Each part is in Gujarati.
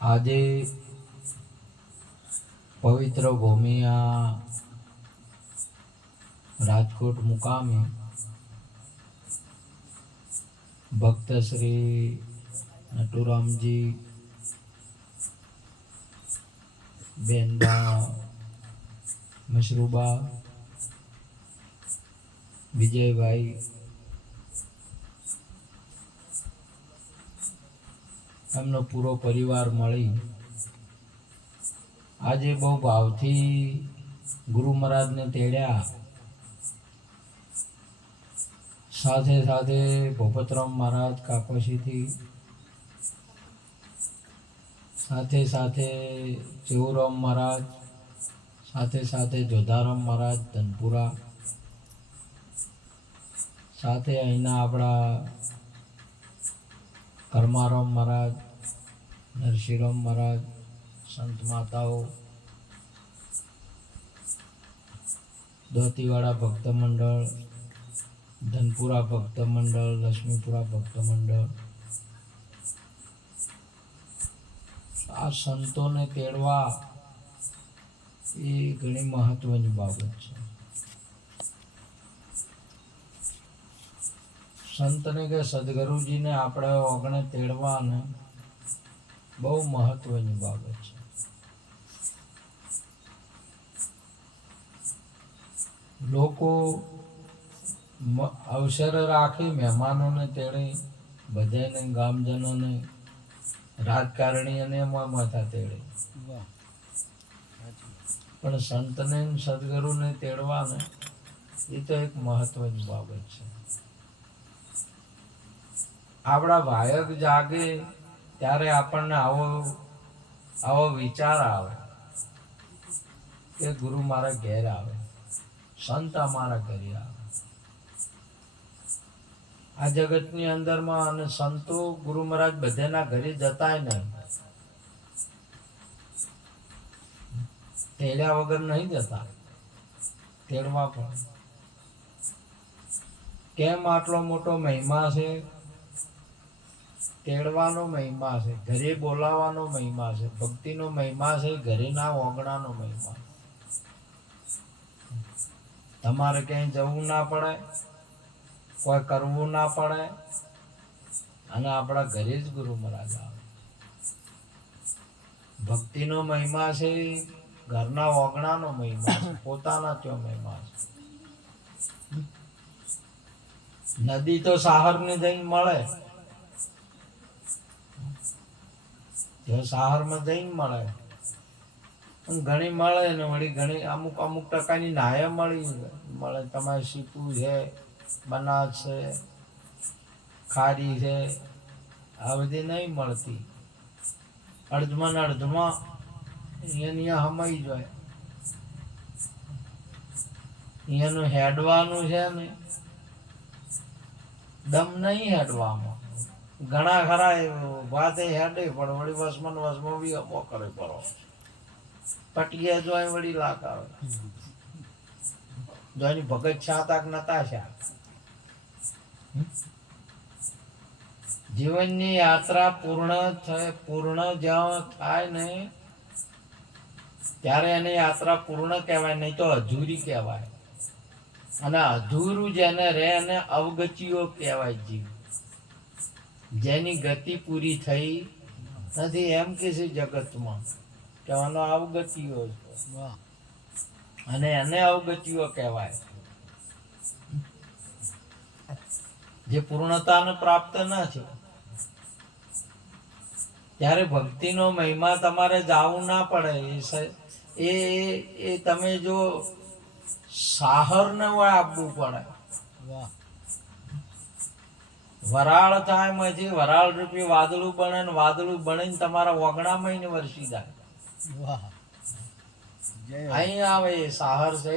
આજે પવિત્ર ભૂમિ આ રાજકોટ મુકામે ભક્ત શ્રી નટુરામજી બેનબા મશરૂબા વિજયભાઈ એમનો પૂરો પરિવાર મળી આજે બહુ ભાવથી ગુરુ મહારાજને તેડ્યા. સાથે સાથે ભોપતરામ મહારાજ કાકોશીથી, સાથે સાથે ચેવુરામ મહારાજ, સાથે સાથે જોધારામ મહારાજ ધનપુરા, સાથે અહીંના આપણા કર્મારામ મહારાજ, નરસિંહરામ મહારાજ, સંત માતાઓ, દોતીવાડા ભક્ત મંડળ, ધનપુરા ભક્ત મંડળ, લક્ષ્મીપુરા ભક્ત મંડળ, આ સંતોને તેડવા એ ઘણી મહત્વની બાબત છે. સંતને કે સદગુરુજીને આપણે ઓગણે તેડવાને બહુ મહત્વની બાબત છે. લોકો અવસર રાખી મહેમાનોને તેડે, બધાને ગામજનોને, રાજકારણીઓને માથા તેડે, પણ સંતને સદગુરુને તેડવાને એ તો એક મહત્વની બાબત છે. આપણા વાયક જાગે ત્યારે આપણને આવો વિચાર આવે કે ગુરુ મારા ઘેર આવે, સંત અમારા ઘરે આવે. આ જગતની અંદરમાં અને સંતો ગુરુ મહારાજ બધાના ઘરે જતાય નહીં, તેડ્યા વગર નહીં જતા, તેડવા પણ. કેમ આટલો મોટો મહિમા છે? તેડવાનો મહિમા છે, ઘરે બોલાવાનો મહિમા છે, ભક્તિનો મહિમા છે, ઘરેના ઓગણાનો મહિમા. તમારે ક્યાંય જવું ના પડે, કોઈ કરવું ના પડે, અને આપણા ઘરે જ ગુરુ મહારાજ આવે. ભક્તિનો મહિમા છે, ઘરના ઓગણાનો મહિમા છે, પોતાના ત્યાં મહિમા છે. નદી તો સાહરને જઈને મળે, સાહરમાં જઈને મળે, ઘણી મળે ને વળી ઘણી અમુક ટકાની નાય મળે. તમારે સીપુ છે, બનાસ છે, ખારી છે, આ બધી નહીં મળતી. અડધમાં ને અડધમાં અહીંયા હમાઈ જાય. અહીંયાનું હેડવાનું છે ને દમ નહીં હેડવામાં. ઘણા ખરા વાતે હેડે પણ વળી વસમાં બી અમો કરે પડો. પટીએ જોઈ વળી લાખ આવે, જોઈની ભગત છાતાક નતા છે. જીવનની યાત્રા પૂર્ણ જ્યાં થાય ને ત્યારે એને યાત્રા પૂર્ણ કહેવાય, નહીં તો અધૂરી કહેવાય. અને અધૂરું જેને રહે એને અવગતિઓ કહેવાય. જીવ જેની ગતિ પૂરી થઈ નથી એમ કે છે જગતમાં, કહેવાનો અવગતિઓ છે, અને એને અવગતિઓ કહેવાય. જે પૂર્ણતાને પ્રાપ્ત ના છે. ત્યારે ભક્તિનો મહિમા તમારે જાવું ના પડે. એ તમે જો સાહરને આપવું પડે. વરાળ થાય માંથી વરાળ રૂપી વાદળું બને ને વાદળું બનીને તમારા ઓગણામાં વરસી જાય. અહીં આવે સાહર છે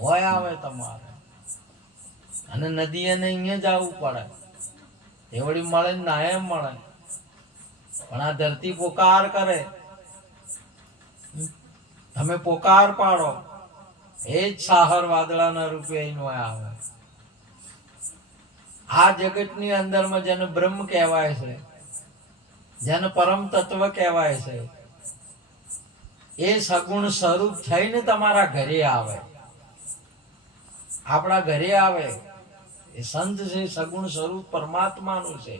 હોય આવે તમારે. અને નદી એને અહીંયા જવું પડે, એવડી મળે ના એમ મળે. પણ આ ધરતી પોકાર કરે, તમે પોકાર પાડો, એ જ સાહર વાદળાના રૂપે એનો આવે. આ જગતની અંદરમાં જેને બ્રહ્મ કહેવાય છે, જેને પરમ તત્વ કહેવાય છે, એ સગુણ સ્વરૂપ થઈને તમારા ઘરે આવે, આપણા ઘરે આવે. એ સંત છે, સગુણ સ્વરૂપ પરમાત્માનું છે.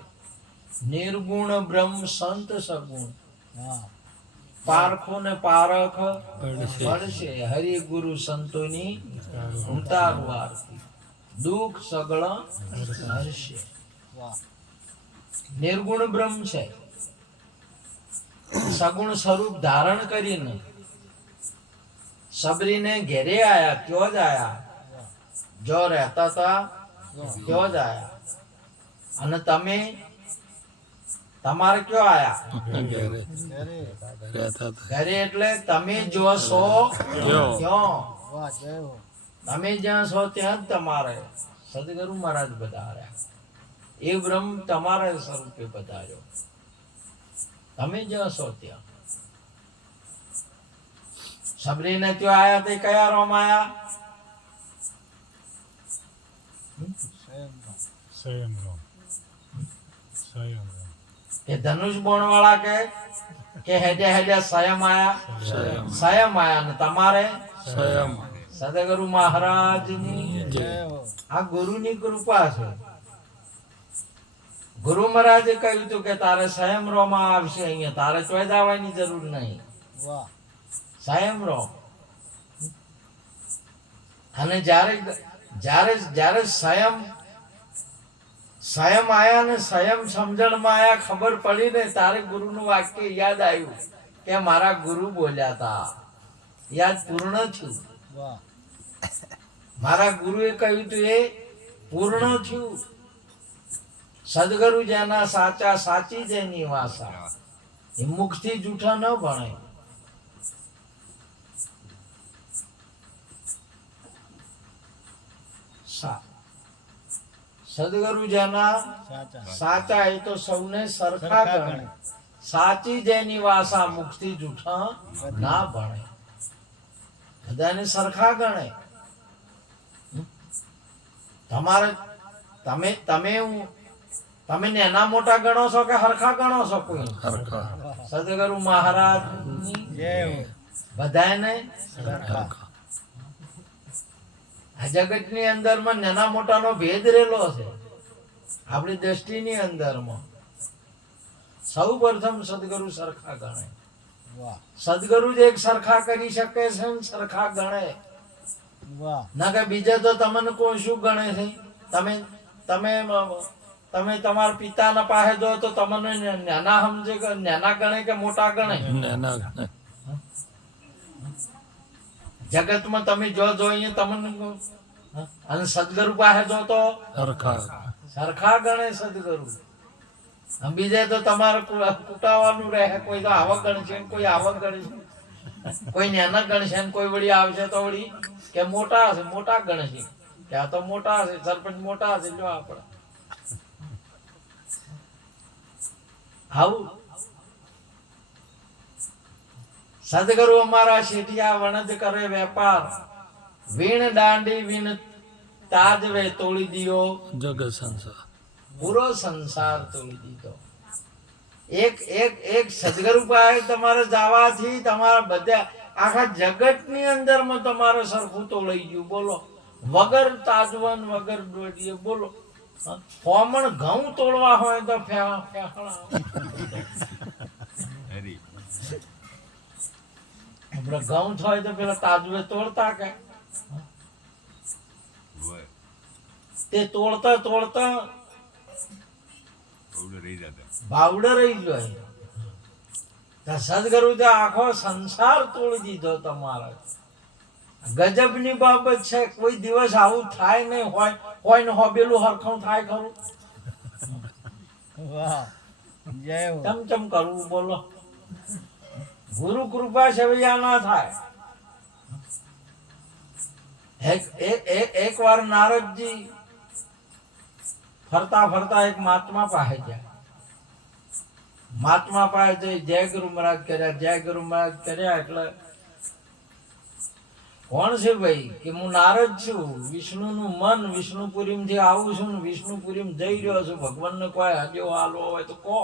નિર્ગુણ બ્રહ્મ સંત સગુણ, પારખો ને પારખ પડશે. હરિ ગુરુ સંતોની ઉતારું આરતી, દુઃખ સગળ હરશે. નિર્ગુણ બ્રહ્મ છે, સગુણ સ્વરૂપ ધારણ કરીને સબરીને ઘેરે આયા. ક્યો જ આયા? જો રહેતા હતા ક્યો જ આયા. અને તમે તમારે ક્યો આયા? ઘરે. એટલે તમે જો છો ક્યો? તમે જ્યાં છો ત્યાં જ તમારે સદગુરુ મહારાજ પધાર્યા. એ બ્રહ્મ તમારા સ્વરૂપે પધાર્યો. તમે જ્યાં છો ત્યાં. સબરીને ત્યાં આયા તે કયા રોમ આયા? એ ધનુષ બોણ વાળા કે હેડે હેડે સ્વયં આયા? સ્વયં આયા. ને તમારે સદગુરુ મહારાજની આ ગુરુની કૃપા છે. ગુરુ મહારાજે કહ્યું હતું કે તારે સ્વયં રોમાં આવશે, અહીંયા તારે ચોય દાવાની જરૂર નહીં. સ્વયં રો. અને જ્યારે સ્વયં આયા ને સ્વયં સમજણમાં આયા, ખબર પડી ને તારે ગુરુનું વાક્ય યાદ આવ્યું કે મારા ગુરુ બોલ્યા હતા, યાદ પૂર્ણ થયું. મારા ગુરુએ કહ્યું હતું એ પૂર્ણ થયું. સદગુરુ જેના સાચા, સાચી જેની વાસા, એ મુખથી જૂઠા ન ભણે. સદગુરુ જેના સાચા, એ તો સૌને સરખા ગણે. સાચી જેની વાસા, મુખથી જૂઠા ના ભણે. બધાને સરખા ગણે. તમારે તમે નાના મોટા ગણો છો કે હરખા ગણો છો? કોઈ સદગુરુ મહારાજ બધાને આ જગત ની અંદર માં નાના મોટા નો ભેદ રહેલો છે. આપણી દ્રષ્ટિની અંદર માં સૌ પ્રથમ સદગુરુ સરખા ગણે. સદગુરુ જ એક સરખા કરી શકે છે, સરખા ગણે. ના કે બીજા તો તમને કોઈ શું ગણે છે? તમે તમારા પિતાના પાસે જો તો તમને નાના સમજે કે નાના ગણે કે મોટા ગણે? જગતમાં તમે જો અહીંયા તમને, અને સદગુરુ પાસે જો તો સરખા ગણે સદગુરુ. બીજે તો તમારે કુટાવાનું રહે. કોઈ તો આવક ગણશે, કોઈ આવક ગણશે, કોઈ નાના ગણશે, કોઈ વળી આવશે તો વળી કે મોટા હશે, મોટા ગણશે કે આ તો મોટા હશે, સરપંચ મોટા હશે. જો આપણે આવું. સદગુરુ અમારા શેઠિયા વણજ કરે વેપાર, વીણ દાંડી વીણ તાજવે તોડી દિયો જગ સંસાર. પૂરો સંસાર તોડી દીધો. એક સદગુરુ પાસે તમારે જવાથી તમારા બધા આખા જગત ની અંદર માં તમારે સરખું તોડાઈ ગયું. બોલો, વગર તાજવન વગર દોડીએ. બોલો, ફોમણ ઘઉં તોડવા હોય તો આપણે ઘઉં થાય તો પેલા તાજવે તોડતા કે તે તોડતા બાવડે રહી જાય. સદગુરુ આખો સંસાર તોડી દીધો તમારે. ગજબ ની બાબત છે. કોઈ દિવસ આવું થાય નહીં. હોય ને હોબેલું હરખું થાય ખરું? ચમચમ કરવું. બોલો, ગુરુ કૃપા સેવૈયા ના થાય. એક વાર નારદજી ફરતા એક મહાત્મા પાસે ગયા. મહાત્મા પાસે જઈ જય ગુરુ મહારાજ કર્યા. જય ગુરુ મહારાજ કર્યા એટલે કોણ છે ભાઈ? કે હું નારદ છું, વિષ્ણુ નું મન વિષ્ણુપુરી થી આવું છું, વિષ્ણુપુરી જઈ રહ્યો છું. ભગવાન ને કોઈ હજો હાલવો હોય તો કહો.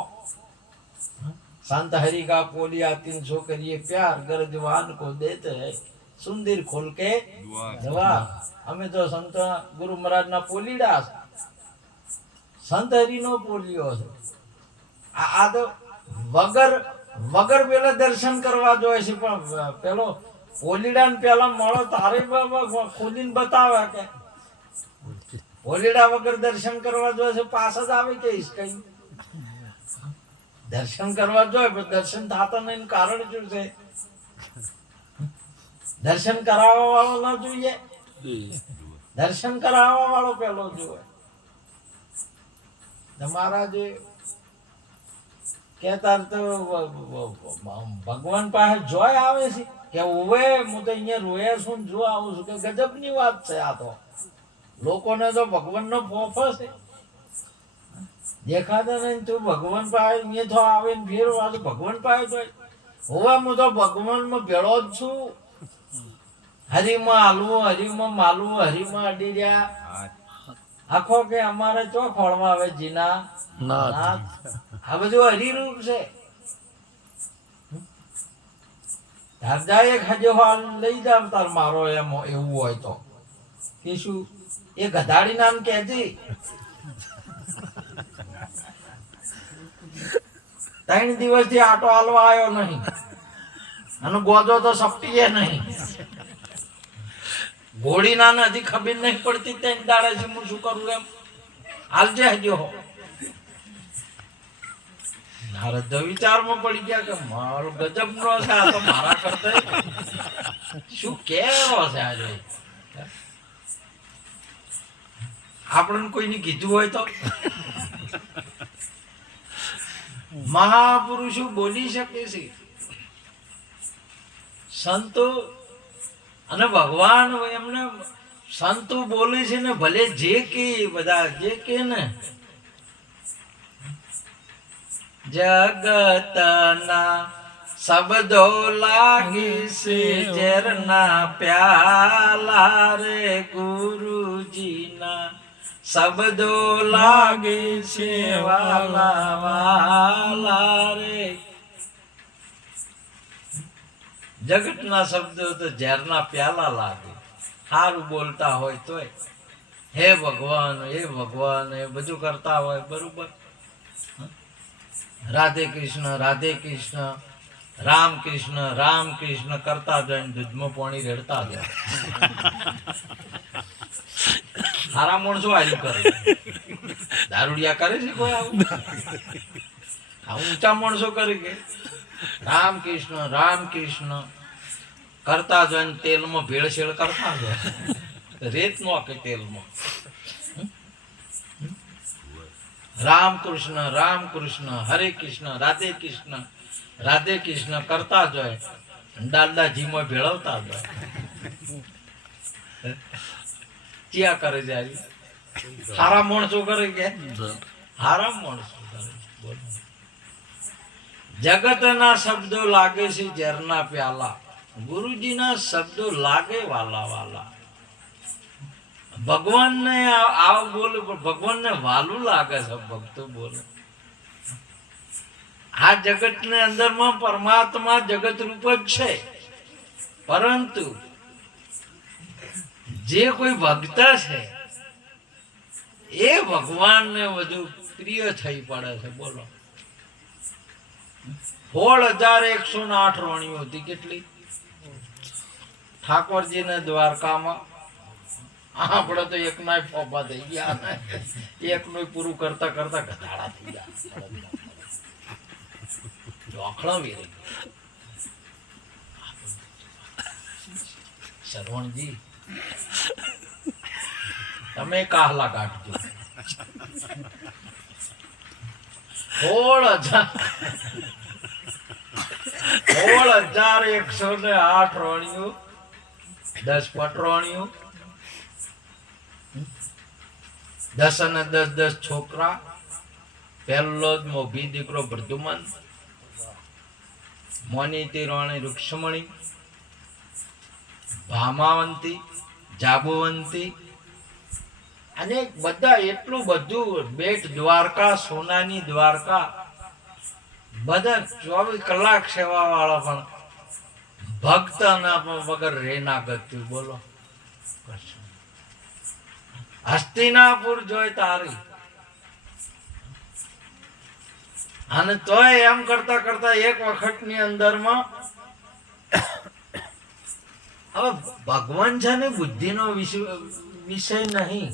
संत हरि का पोलिया 300 करिए प्यार गरजवान को देते हैं सुंदर खोल के द्वार અમે તો સંત ગુરુ મહારાજ ના પોલીડા સંત હરિ નો પોલિયો છે આ તો વગર પેલા દર્શન કરવા જોઈએ છે પણ પેલો પોલીડા ને પેલા મળો તારે બાબા ખોલીને બતાવે કે પોલીડા વગર દર્શન કરવા જોઈએ છે પાછા જ આવે કે કઈ દર્શન કરવા જોઈએ પણ દર્શન થતા નહીં કારણ શું છે દર્શન કરાવવા વાળો ના જોઈએ દર્શન કરાવવા વાળો પેલો જોઈએ તમારા જે કહેતા તો ભગવાન પાસે જોય આવે છે કે ઓવે હું તો અહીંયા રોયા છું જો આવું છું કે ગજબની વાત છે આ તો લોકોને તો ભગવાનનો ફોફો છે દેખાતા નહીં તું ભગવાન પાસે અહીંયા તો આવે ને ફેર વાત ભગવાન પાસે જોય હોવા હું તો ભગવાનમાં ભેળો જ છું હરીમાં હાલવું હરીમાં માલવું હરીમાં અડી રહ્યા આખો કે અમારે ચો ખોળમાં આવે જીના આ બધું હરિરૂપ છે તાર જાય એક હજો હાલ લઈ જાવ તાર મારો એમ એવું હોય તો કે શું એ ગધાડી નામ કેજી 3 દિવસથી આટો હાલવા આવ્યો નહીં અને ગોજો તો સપટીએ નહીં ઘોડી ના હજી ખબર નહીં પડતી તેમ દાડે છે હું શું કરું એમ હાલજે હજો નારદ વિચારમાં પડી ગયા કે મારો ગજબ નો છે આ તો મારા કરતા શું કેવો છે આજે આપણને કોઈને કીધું હોય તો મહાપુરુષો બોલી શકે છે સંતો અને ભગવાન એમને સંતો બોલે છે ને ભલે જે કે બધા જે કે ને જગતના શબ્દો લાગી છે ઝેરના પ્યાલા રે ગુરુજીના શબ્દો લાગે છે વાલા વાલા રે જગતના શબ્દો તો ઝેરના પ્યાલા લાગે સારું બોલતા હોય તોય હે ભગવાન એ બધું કરતા હોય બરોબર રાધે કૃષ્ણ રામ કૃષ્ણ કરતા જાય દૂધમાં પાણી રેડતા જાય સારા માણસો આવું કરે દારૂડિયા કરે છે કોઈ આવું ઊંચા માણસો કરે કે રામ કૃષ્ણ કરતા જાય તેલમાં ભેળસેળ કરતા જાય રેત નો કે તેલમાં રામ કૃષ્ણ હરે કૃષ્ણ રાધે કૃષ્ણ કરતા જાય ડાલડા ઘીમાં ભેળવતા જાય ક્યાં કરે છે હારા માણસો કરે કે હારા માણસો કરે જગતના શબ્દો લાગે છે ઝેરના પ્યાલા ગુરુજીના શબ્દો લાગે વાલા વાલા ભગવાનને આવ બોલે ભગવાનને વાલું લાગે છે ભક્તો બોલે આ જગતને અંદરમાં પરમાત્મા જગત રૂપ જ છે પરંતુ જે કોઈ ભક્ત છે એ ભગવાનને વધુ પ્રિય થઈ પડે છે બોલો 16,108 રોણીઓ હતી કેટલી ઠાકોરજીને દ્વારકામાં આપણે તો એક ના ફોફા થઈ ગયા એકનું પૂરું કરતા કરતા ગધાડા થઈ ગયા શરવણજી તમે કાહલા કાઢજો 16,108 રોણીઓ 10 પટરોણીઓ 10 અને 10 છોકરા પહેલો જ મોભી દીકરો ભરદુમન મોનીતી રોણી રૂક્ષ્મણી ભામાવંતી જાબુવંતી અને બધા એટલું બધું બેટ દ્વારકા સોનાની દ્વારકા બધા 24 કલાક સેવા વાળા પણ ભક્ત વગર રે ના ગતું. બોલો હસ્તિનાપુર જોઈ તારી, અને તોય એમ કરતા કરતા એક વખતની અંદરમાં હવે ભગવાન છે ને બુદ્ધિનો વિષય નહીં,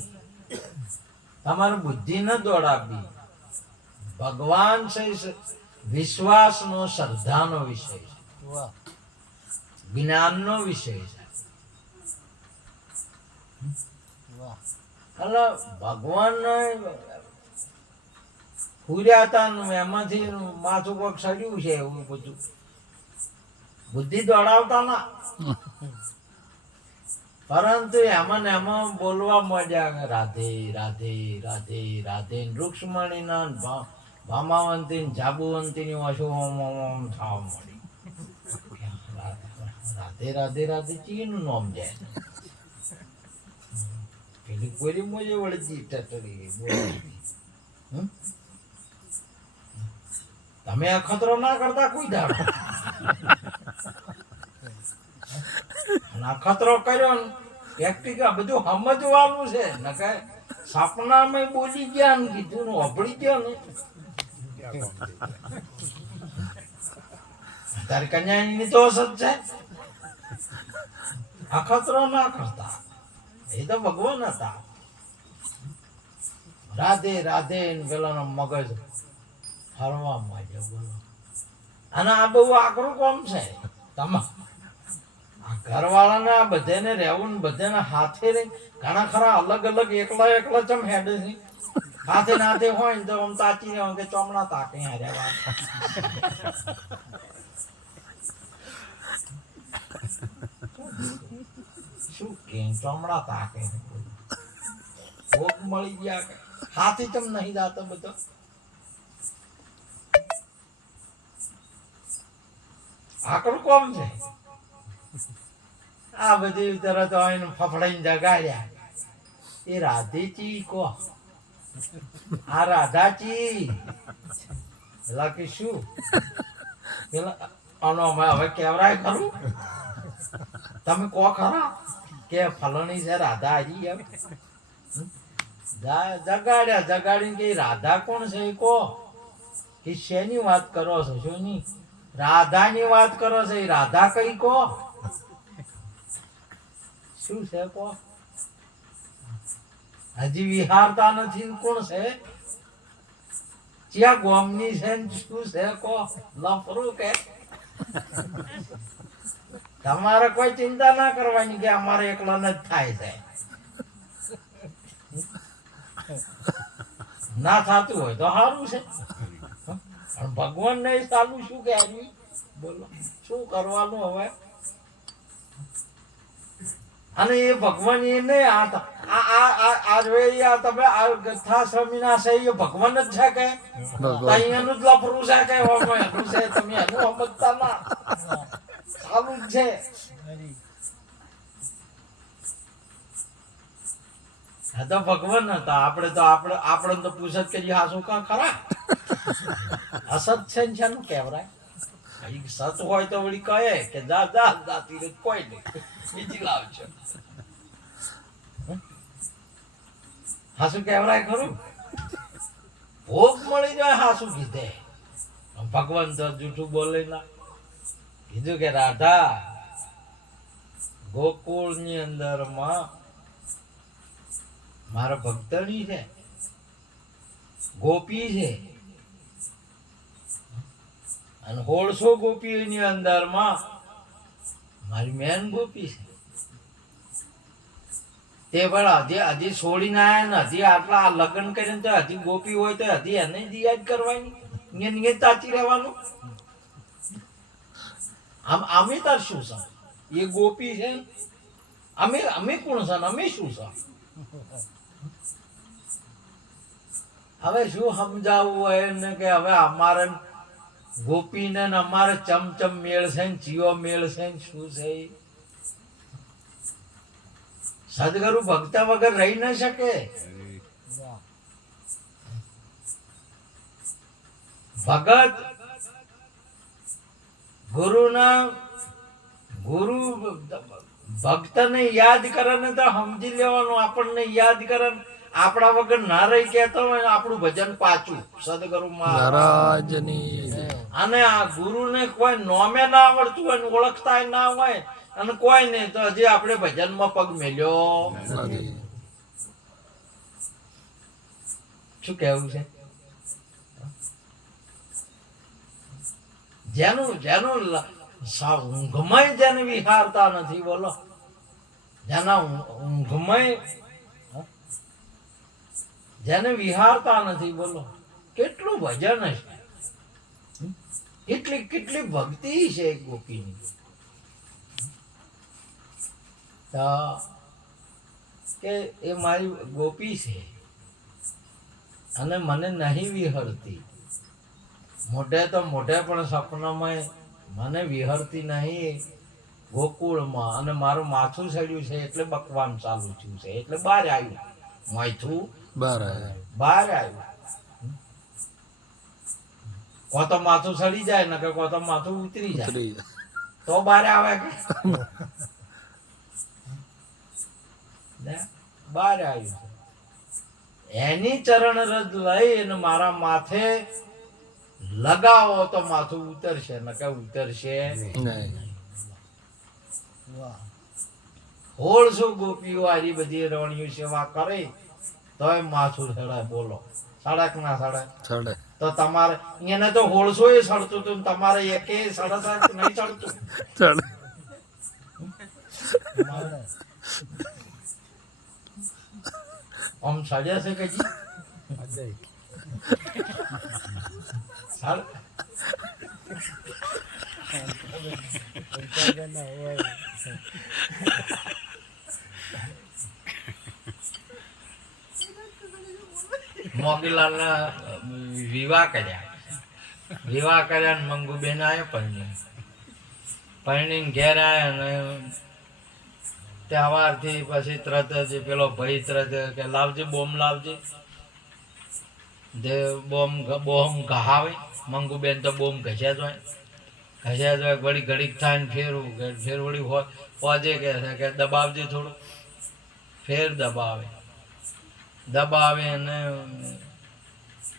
તમારે બુદ્ધિ ન દોડાવવી. ભગવાન છે વિશ્વાસનો, શ્રદ્ધાનો વિષય છે, જ્ઞાનનો વિષય છે. એટલે ભગવાન પૂર્યા હતા એમાંથી માથું કોક સડ્યું છે એવું બધું બુદ્ધિ દોડાવતા ના, પરંતુ એમાં ને એમાં બોલવા માંડ્યા રાધે રાધે રાધે રાધે. રૂક્ષ્મણીના ભામાવંતી જાબુવંતી ની ઓછો ઓમ થવા મળી. રાધે રાધે રાધે ચીનું નામ જાય. પેલી કોઈ મોજે વળજી ટટરી. તમે અખતરો ના કરતા કોઈ દાડો, અખતરો કર્યો ને પ્રેક્ટિકલ બધું સમજવાનું છે. ને કે સપનામાં બોલી ગયા ને કીધું ને અભળી ગયા ને. તારી કન્યાની તો અસત છે. અખતરો ના કરતા, એ તો ભગવાન હતા. રાધે રાધે પેલા મગજ ફરવા માંડ્યો. બોલો અને આ બહુ આકરું કામ છે. ઘરવાળાને આ બધાને રહેવું ને બધાને હાથે રહી. ઘણા ખરા અલગ અલગ એકલા એકલા ચમ હેડે છે. હાથે નાથે હોય ને તો આમ તાચી ને કે ચોમડા તાકે હાર્યા. શું કે ચોમડા તાકે ભોગ મળી ગયા. હાથી ચમ નહીં જાતો બધો. આકરું કોમ છે. આ બધી તરત આવીને ફફડાઈને જગાડ્યા. એ રાધેચી કો, આ રાધાચી પેલા કે શું પેલા આનો અમે હવે કેવરાય ખરું. તમે કો ખરા કે ફલણી છે રાધા હરી. એમ જગાડ્યા. જગાડીને કે રાધા કોણ છે એ કો. કે શેની વાત કરો છો? શું ની રાધાની વાત કરો છો. એ રાધા કઈ કો શું છે કો? હજી વિહારતા નથી. કોણ છે? ક્યાં ગોમની છે? શું છે કો? લફરું કે તમારે કોઈ ચિંતા ના કરવાની કે અમારે એકલા જ થાય છે. ના થતું હોય તો સારું છે. ભગવાન ને ચાલુ શું કે બોલો શું કરવાનું હવે? અને એ ભગવાન એ નહીં તમે આ ગથા સ્વામીના છે એ ભગવાન જ છે કે એનું જ લફરું છે કે એનું છે? તમે એનું સમજતા ના. ચાલુ જ છે. તો ભગવાન હતા. આપણે તો પૂછત કરીએ હા શું કા ખરા? અસત છે ને શાનું કહેવાય? સત હોય તો વળી કહે કે જા જા જાતી કોઈ નહીં બીજી લાવજો. હાસું કહેવાય ખરું? ભોગ મળી જાય હાસું કીધે. ભગવાન તો જૂઠું બોલે ના. કીધું કે રાધા ગોકુળ ની અંદર માં મારા ભક્તડી છે, ગોપી છે. અને 1600 ગોપીઓની અંદર માં મારી મેન ગોપી છે. તે પણ હજી છોડીને આયા ને હજી આટલા લગ્ન કરીને તો હજી ગોપી હોય તો હજી એને જ યાદ કરવાની, એને તાચી રહેવાનું. અમે તાર શું છે? એ ગોપી છે. અમે કોણ છે? અમે શું છે? હવે શું સમજાવવું હોય ને કે હવે અમારે ગોપીને અમારે ચમચમ મેળ છે ને જીવો મેળ છે ને શું છે? સદગુરુ ભક્તા વગર રહી ન શકે. ભગત ગુરુ ભક્તને યાદ કરે ને તો સમજી લેવાનું, આપણને યાદ કરે ને આપણા વગર ના રહી કહેતો હોય ને આપણું ભજન પાછું સદગુરુ મહારાજની. અને આ ગુરુને કોઈ નોમે ના આવડતું હોય ને ઓળખતા ના હોય અને કોઈ નહીં તો હજી આપણે ભજનમાં પગ મેલ્યો. શું કેવું છે? જેનું ઊંઘમાં જેને વિહારતા નથી, બોલો, જેના ઊંઘમાં જેને વિહારતા નથી, બોલો કેટલું ભજન છે, કેટલી ભક્તિ છે ગોપીની. કે એ મારી ગોપી છે અને મને નહીં વિહરતી. મોઢે તો મોઢે પણ સપનામાં મને વિહરતી નહીં ગોકુળમાં, અને મારું માથું સડ્યું છે એટલે બકવાન ચાલુ થયું છે, એટલે બહાર આવ્યું. માથું બહાર આવ્યું. કો તો માથું સડી જાય ને કે કો તો માથું ઉતરી જાય તો બહાર આવે કે બહાર આવ્યું. એની ચરણ રજ લઈ અને મારા માથે લગાવો તો માથું ઉતરશે, ન કે ઉતરશે નહીં. 1600 ગોપીઓ આરી બધી રવણીઓ સેવા કરે તોય માથું સડાય. બોલો સડક ના સડે તો તમારે એને તો 1600 એ સડતું હતું, તમારે એકે સડક નહીં સડતું. આમ સડ્યા છે કજી મોગીલાલ ના વિવાહ કર્યા ને મંગુબેન આવ્યા પરણીને ઘેર આવ્યા ને તહેવારથી પછી તરત જ પેલો ભાઈ તરત કે લાવજે બોમ્બ લાવજે. બોમ્બ ઘહાવે. મંગુબેન તો બોમ્બ ઘસ્યા જ હોય વળી ઘડીક થાય ને ફેર વળી હોજે કે દબાવજે થોડું. ફેર દબાવે અને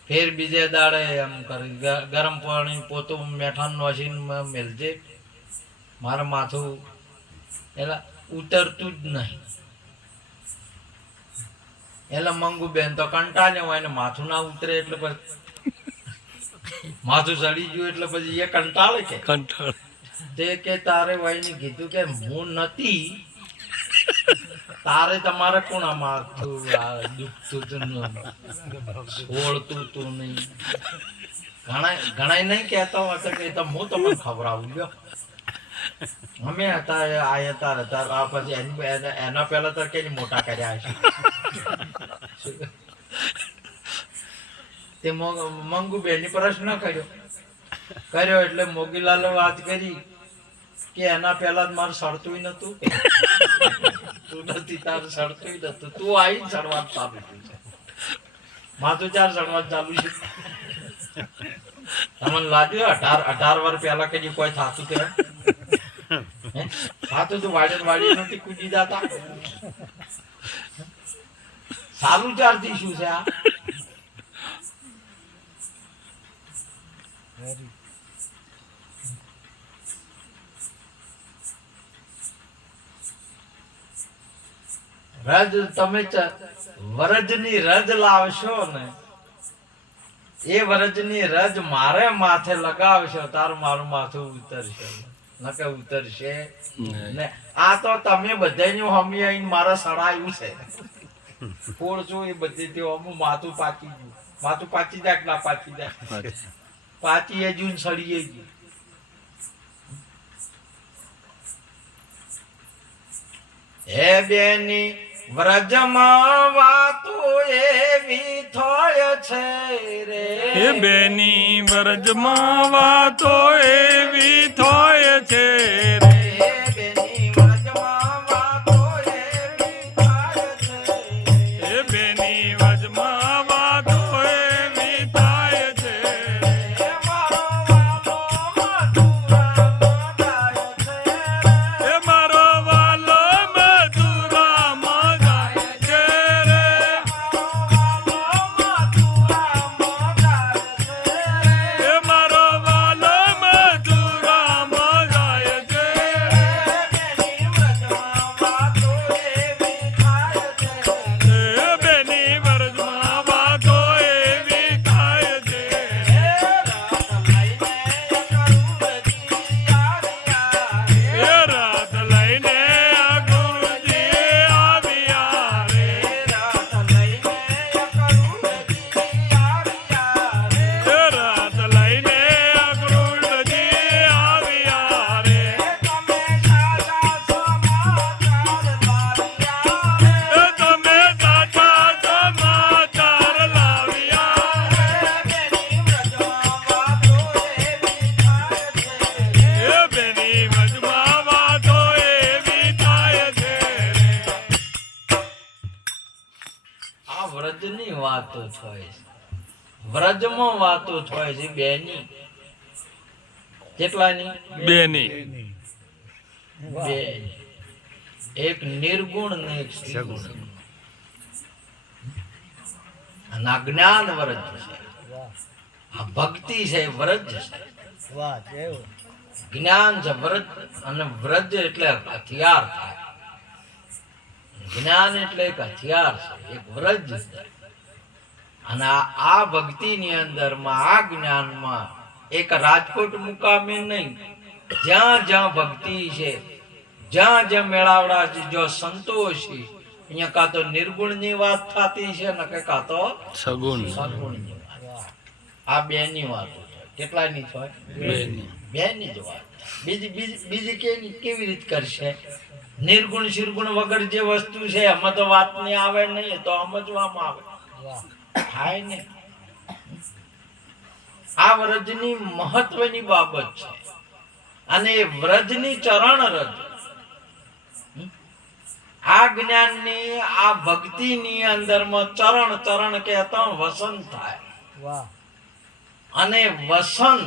ફેર બીજે દાડે એમ કરી ગરમ પાણી પોતું મેઠાન નોસીને મેલજે. મારું માથું એટલે ઉતરતું જ નહીં. એટલે મંગુબેન તો કંટાળ્યા હોય ને માથું ના ઉતરે એટલે પછી માથું સડી ગયું એટલે પછી એ કંટાળે તે કે તારે વાઈને કીધું કે હું નથી, તારે તમારે કોણ માથું દુખતું ઓળતું તું નહીં. ઘણા નહીં કહેતા હતા કે હું તમને ખવડાવું લ્યો. અમે હતા આયા હતા પછી એના પહેલા તો કઈ મોટા કર્યા છે. તે મંગુબેન પ્રશ્ન કર્યો એટલે મોગીલાલે વાત કરી કે એના પહેલા જ મારું સડતું નતું. તું નથી તારું સડતું નતું, તું આવી સડવા ચાલુ થયું છે. માથું ચાર સડવા ચાલુ છે. તમને લાગ્યું 18 વર્ષ પહેલા કઈ કોઈ થાતું કે થાતું તું વાડી નથી કૂદી જતા. સારું ચારથી શું છે આ? રજ તમે વરજની રજ લાવશો ને એ વરજની રજ મારે માથે લગાવશો તાર મારું માથું ઉતરશે નકે ઉતરશે ને. આ તો તમે બધાનું હમી આવીને મારા સડાયું છે. ફોડશું એ બધી અમુક માથું પાકી ગયું. માથું પાકી જાય ના પાકી જાય પાચી એ જૂન સડીએ ગયું. હે બેની વ્રજમાં વાતો એવી થાય છે રે. હે બેની વ્રજમાં વાતો એવી થાય છે રે. થાય છે, વ્રજમાં વાતો થાય છે બેની. કેટલાની? બેની. બે. એક નિર્ગુણ ને એક સગુણ. અને આ જ્ઞાન વ્રજ છે, આ ભક્તિ છે, વ્રજ છે. જ્ઞાન છે વ્રજ, અને વ્રજ એટલે હથિયાર થાય. જ્ઞાન એટલે એક હથિયાર છે, એક વ્રજ છે. અને આ ભક્તિ ની અંદર માં, આ જ્ઞાનમાં એક રાજકોટ મુકામે નહીં, જ્યાં જ્યાં ભક્તિ છે, જ્યાં જ્યાં મેળાવડા છે, જો સંતોષ છે, અહીંયા કાં તો નિર્ગુણ ની વાત થતી છે ને કાં તો સગુણ. સગુણ ની વાત. આ બે ની વાત છે. કેટલાની થાય? બેની. બે ની જ વાત. બીજી કેવી રીત કરશે? નિર્ગુણ શિરગુણ વગર જે વસ્તુ છે એમાં તો વાત નહીં આવે, નહીં તો સમજવામાં આવે, થાય ને. આ વ્રજની મહત્વની બાબત છે, અને એ વ્રજની ચરણ રજ, આ જ્ઞાનની, આ ભક્તિની અંદરમાં ચરણ ચરણ કહેતા વસંત થાય. અને વસંત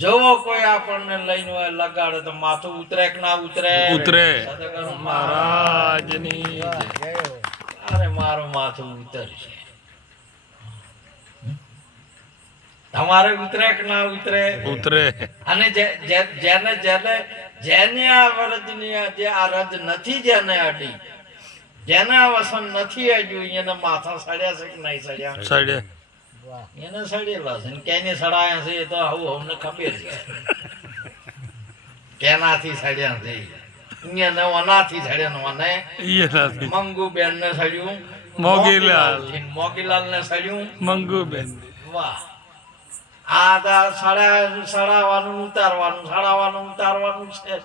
જો કોઈ આપણને લઈને હોય લગાડે તો માથું ઉતરે કે ના ઉતરે? ઉતરે. સદગુરુ મહારાજની જય. અરે મારું માથું ઉતરશે. તમારે ઉતરે કે ના ઉતરે? ઉતરે. અને જેને જેને જેને આ વ્રજની જે આ રજ નથી, જેને અડી, જેને આ વસન નથી અડ્યું, એને માથા સડ્યા છે કે નહીં સડ્યા? સડે. એને સડેલા છે, કેને સડાયા છે એ તો આવું અમને ખબર છે. કેનાથી સડ્યા છે? અહીંયા ઓનાથી સડ્યા. મને ઈ નથી. મંગુબેન ને સડ્યું, મોગીલાલ. મોગીલાલ ને સડ્યું, મંગુબેન. વાહ. આ સડાવાનું ઉતારવાનું, સડાવવાનું ઉતારવાનું છે.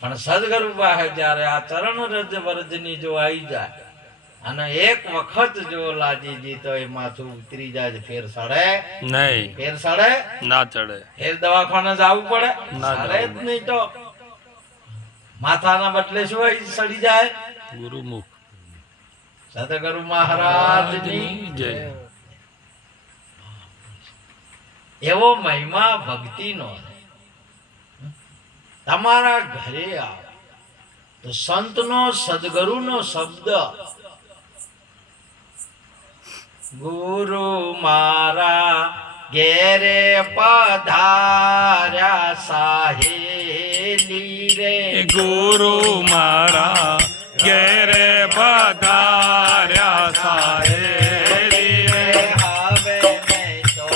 પણ સદગુરુ પાસે જયારે આ ચરણ રજ વ્રજની જો આવી જાય અને એક વખત જો લાજીજી તો એ માથું ઉતરી જાય, ફેર સડે નહીં. ફેર સડે ના ચડે. ફેર દવાખાને જવું પડે? ના સડે જ નહીં. તો માથાના બદલે શું હોય? સડી જાય. ગુરુમુખ. સદગુરુ મહારાજની જય. એવો મહિમા ભક્તિનો. તમારા ઘરે આવો તો સંતનો, સદગુરુનો શબ્દ, ગુરુ મારા ઘેરે પધાર્યા સાહેલી રે, ગુરુ મારા ઘેરે પધાર્યા સાહેલી રે. હવે મેં તો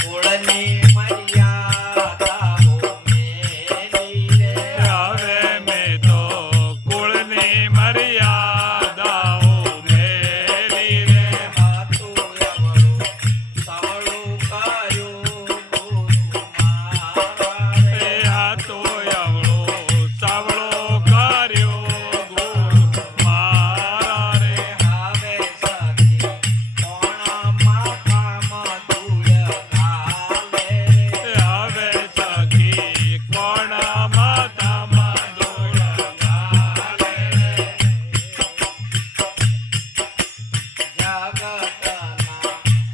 કુળની મર્યાદાઓ મેલી રે. હવે મેં તો કુળની મર્યાદાઓ મેલી રે. હાથું અવળું સવળું કર્યું ગુરુ મારા રે. એ હાથો અવળો સાવળો કર્યો ગુરુ મારા રે. હવે સખી કોણ માથામાં ધૂળ ઘાલે રે. હવે સખી કોણ માથામાં ધૂળ ઘાલે રે. જગતના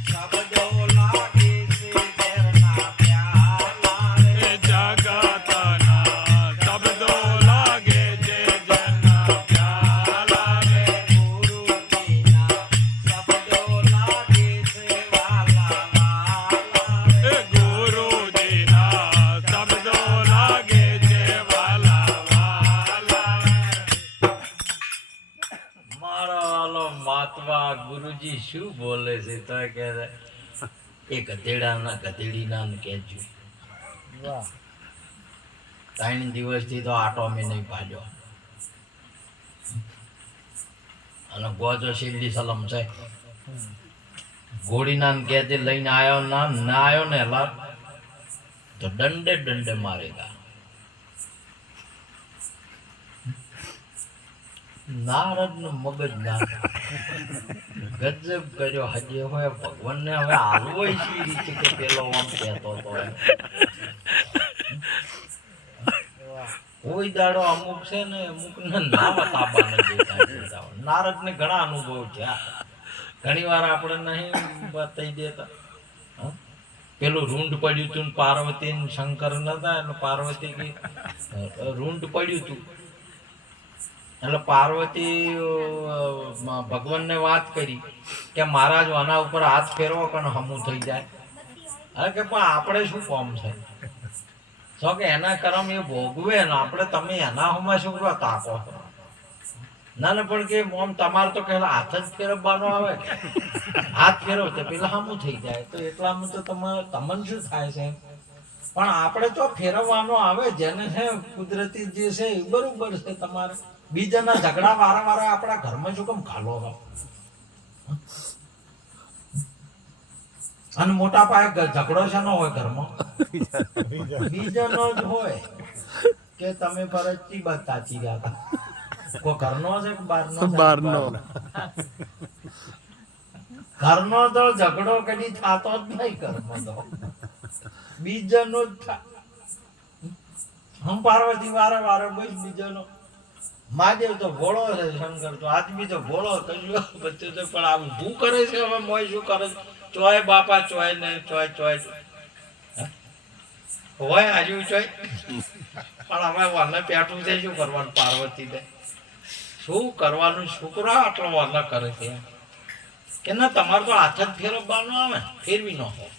શબ્દો લાગે છે ઘેરના પ્યાલા રે. એ જગતના શબ્દો લાગે છે જેના પ્યાલા રે. ગુરુજીના શબ્દો લાગે છે વાલા વાલા રે. એ ગુરુજીના શબ્દો લાગે છે વાલા વાલા રે. મારો વાલો મહાત્મા ગુરુજી શું બોલે છે તો કે એ ગધેડાના ગધેડીના ને કહેજો. 3 દિવસથી તો આટો મેં નહીં પાડ્યો. અને ગોજો શિરડી સલમ છે, ઘોડીના ને કહેજે લઈને આવ્યો ના આવ્યો ને એલા તો દંડે દંડે મારેગા. નારદ નું મગજ ના ગજબ કર્યો. હજે હોય ભગવાન ને હવે હાલવો શી રીતે કે પેલો આમ કહેતો હતો એમ. કોઈ દાડો અમુક છે ને અમુક ને નાવા તાબા ન દેતા. નારદ ને ઘણા અનુભવ થયા. ઘણી વાર આપણે નહીં બતાવી દેતા. હં? પેલું રૂંઢ પડ્યું હતું ને પાર્વતી ને શંકર નતા એટલે પાર્વતી કી રૂંઢ પડ્યું હતું એટલે પાર્વતી ભગવાનને વાત કરી કે મહારાજ આના ઉપર હાથ ફેરવો કે હમું થઈ જાય. અરે કે પણ આપણે શું કોમ છે? જો કે એના કરમ એ ભોગવે ને આપણે તમે એના હમણાં શું કરો તાકો? ના ને પણ કે મોમ તમારે તો પેલા હાથ જ ફેરવવાનો આવે, હાથ ફેરવ તો પેલા હમું થઈ જાય. તો એટલામાં તો તમારે તમને શું થાય છે? પણ આપણે તો ફેરવવાનો આવે જેને છે કુદરતી જે છે એ બરોબર છે. તમારે બીજાના ઝઘડા વારંવાર આપણા ઘરમાં શું કેમ ઘાલો છો? અને મોટા પાયે ઝઘડો છે નો હોય ઘરમાં, બીજાનો જ હોય કે તમે ફરજથી બતાચી ગયા હતા. કોઈ ઘરનો છે કે બહારનો? બહારનો. ઘરનો તો ઝઘડો કદી થતો જ નહીં. ઘરમાં તો બીજાનો જ થાય. હમ પાર્વતી વારે વારે બસ બીજાનો. મહાદેવ તો ભોળો છે, શંકર તો આદમી તો ભોળો કશું બધું તો પણ આમ ઊભું કરે છે. હવે મોય શું કરે છે? ચોય બાપા ચોય ને ચોય ચોય હોય આજુ ચોય. પણ હવે વાને પેટું છે શું કરવાનું? પાર્વતી ને શું કરવાનું? છોકરા આટલો વાલા કરે છે કે ના તમારે તો હાથ જ ફેરવવાનું આવે, ફેરવી ન હોય.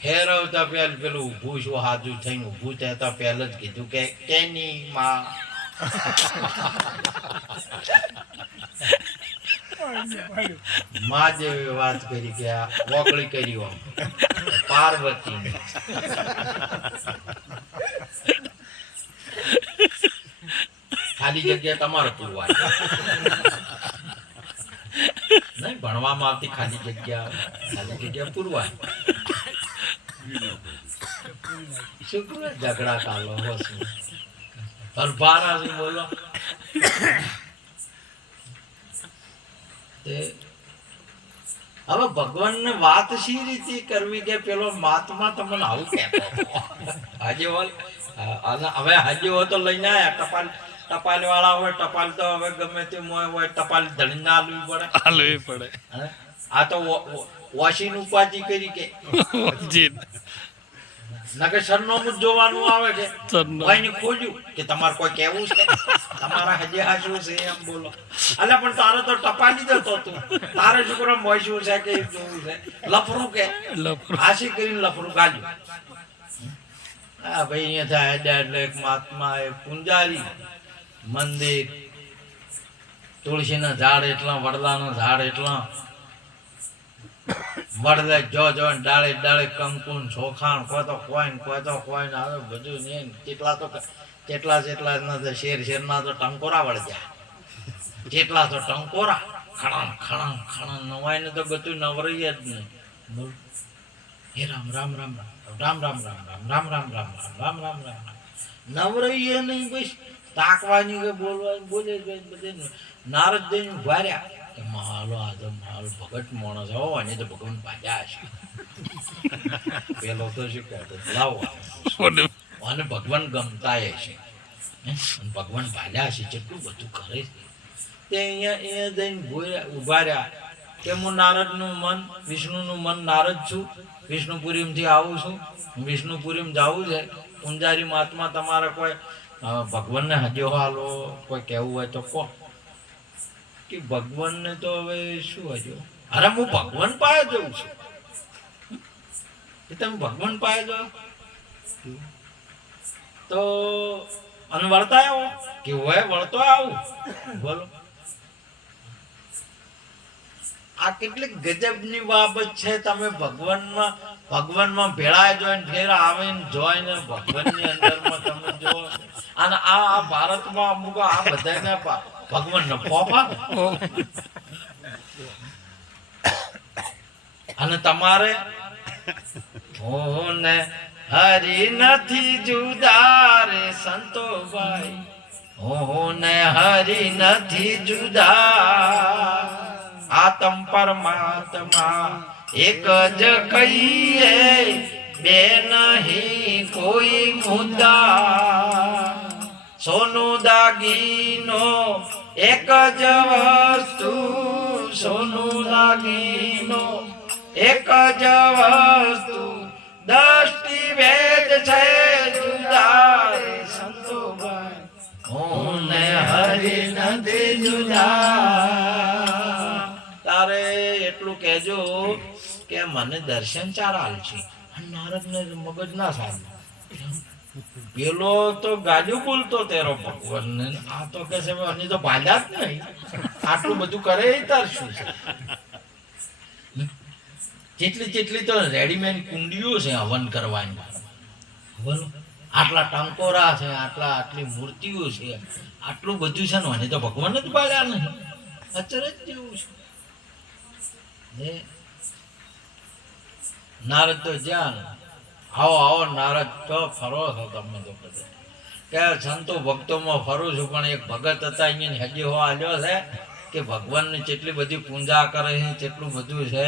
ફેરવતા પેલ પેલું ઊભું શું હાજુ થઈને ઊભું થતા પહેલા જ કીધું કે કેની માં માં જેવી વાત કરી કે આ ઓગળી કરી આમ પાર્વતી ખાલી જગ્યા તમારે પૂરવાય નહીં. ભણવામાં આવતી ખાલી જગ્યા પૂરવાય. શું કરે ઝઘડા કાલો હોશું હરભારા શું બોલો? હવે ભગવાનને વાત શી રીતે કરવી કે પેલો મહાત્મા તમને આવું કહેતો આજે હવે હાજે હોય તો લઈને આવ્યા. ટપાલ વાળા હોય, ટપાલ તો હવે ગમે તે હોય ટપાલ ધણી ના આલવી પડે. આ તો વોશિંગ ઉપાધિ કરી કે નકે સરનામું જોવાનું આવે કે ભાઈને ખોજ્યું કે તમારે કોઈ કેવું છે, તમારા હજે હાજુ છે એમ બોલો. અલે પણ તારે તો ટપાલી જતો તું, તારે છોકરો મોઈશું છે કે જોવું છે લફરું કે હાસી કરીને લફરું કાઢ્યું. હા ભાઈ અહીંયા થાય એટલે એક મહાત્મા એક પૂંજારી મંદિર, તુલસીના ઝાડ એટલા, વડલાના ઝાડ એટલા, વડલે જો ડાળે ડાળે કંકુન ચોખાણ કોઈ તો કોઈ ને આવે બધું ને કેટલા શેર ના તો ટંકોરા વળગ્યા, જેટલા તો ટંકોરા ખણ નવાય ને તો બધું નવરઈ જ નહીં. બોલ હે રામ રામ રામ રામ રામ રામ રામ રામ રામ રામ રામ રામ રામ રામ નવરઈ નહીં. બસ તાકવાની કે બોલવાની બોલે બધે. નારદ જઈને ઉભાર્યા કે માલો આ તો મારો ભગત માણસ હો, અને તો ભગવાન ભાજ્યા છે. પેલો તો શું કહેતો લાવો અને ભગવાન ગમતા છે, ભગવાન ભાજ્યા છે, જેટલું બધું કરે છે. તે અહીંયા જઈને ઉભા રહ્યા કે હું નારદનું મન, વિષ્ણુનું મન નારદ છું, વિષ્ણુપુરીમથી આવું છું, વિષ્ણુપુરીમ જવું છે. પૂંજારી મહાત્મા તમારે કોઈ ભગવાનને હજો હાલો કોઈ કહેવું હોય તો કહો. કે ભગવાનને તો હવે શું હજો, અરે હું ભગવાન પાસે જઉં છું. તમે ભગવાન પાસે જાઓ તો અને વળતા આવો કે હોય વળતો આવું બોલો. આ કેટલીક ગજબની બાબત છે. તમે ભગવાનમાં ભેળાય જોઈને ફેર આવીને જોઈને ભગવાનની અંદરમાં તમે જો. અને આ ભારતમાં અમુક આ બધાને ભગવાનને પોપા અને તમારે ને હરી નથી જુદા રે સંતો ભાઈ, ને હરી નથી જુદા, આત્મ પરમાત્મા એક જ કહીએ, બે નહીં કોઈ મુદ્દા, સોનું દાગીનો એક જ વસ્તુ સોનું લાગીનો એક જ વસ્તુ દષ્ટિ ભેદ છે જુદા રે સંતોભાઈ હું ને હરિ નથી જુદા. તારે એટલું કહેજો કે મને દર્શન ચાર હાલ છે. નારદ ને મગજ ના સારું. પેલો તો ગાજુ બોલતો તેરો ભગવાન ને આ તો કે છે મને તો ભાલ્યા જ નહીં. આટલું બધું કરે તાર શું છે? જેટલી તો રેડીમેડ કુંડીઓ છે હવન કરવાની. હવન આટલા ટંકોરા છે, આટલી મૂર્તિઓ છે, આટલું બધું છે ને મને તો ભગવાન જ ભાલ્યા નહીં. અચરજ જેવું છે. નારદ તો જ્યાં આવો નારદ તો ફરો છો તમે તો બધે કે સંતો ભક્તોમાં ફરું છું, પણ એક ભગત હતા અહીંયા હજી હો આલ્યો છે કે ભગવાનની જેટલી બધી પૂજા કરે છે, જેટલું બધું છે,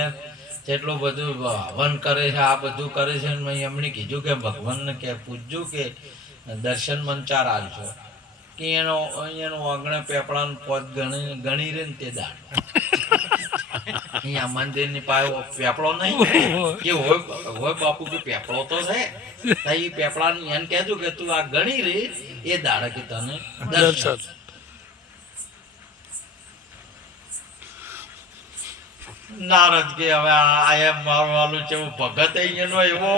જેટલું બધું હવન કરે છે, આ બધું કરે છે. મેં એમણે કીધું કે ભગવાનને કે પૂછજો કે દર્શન મંચાર આલશો કે એનો આંગણે પેપડાનું પદ ગણી રે ને તે દાડ અહીંયા મંદિર ની પાસે પેપડો નહીં કે હોય બાપુ કે પેપડો તો છે એ પેપડા ની એમ કહેતું કે તું આ ગણી રે એ દાડે કે તને દર્શન. નારદ કે હવે આ એમ મારવાનું છે ભગત એનો એવો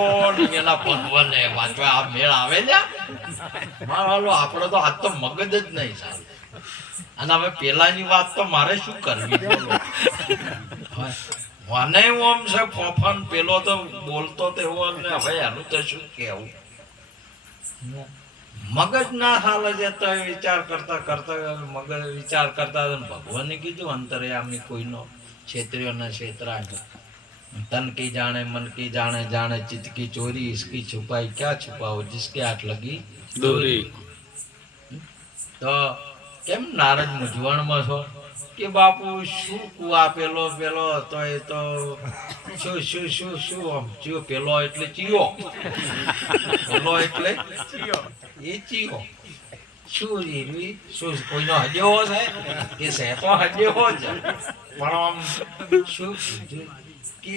એના ભગવાન વાંચવા આ મેળ આવે ને મારવાલો આપણો તો આજ તો મગજ જ નહીં સારું. અને હવે પેલાની વાત તો મારે શું કરવી? મને ઓમ છે ફોફન પેલો તો બોલતો તેવો ને હવે એનું તો શું કેવું? મગજ ના હાલ છે તો વિચાર કરતા મગજ વિચાર કરતા ભગવાને કીધું અંતર્યામી કોઈનો क्षेत्रियों न क्षेत्रांग तन की जाने मन की जाने जाने चित्त की चोरी इसकी छुपाई क्या छुपाओ जिसके हाथ लगी દોરી. તો કેમ નારદ મૂંઝવણમાં છો કે બાપુ શું કુવા પેલો તો એ તો શું ચિયો પેલો એટલે ચિયો પેલો એટલે એ ચિયો શું રીરવી શું કોઈનો હજેવો છે કે છે તો હજેવો જ પણ આમ શું કીધું કે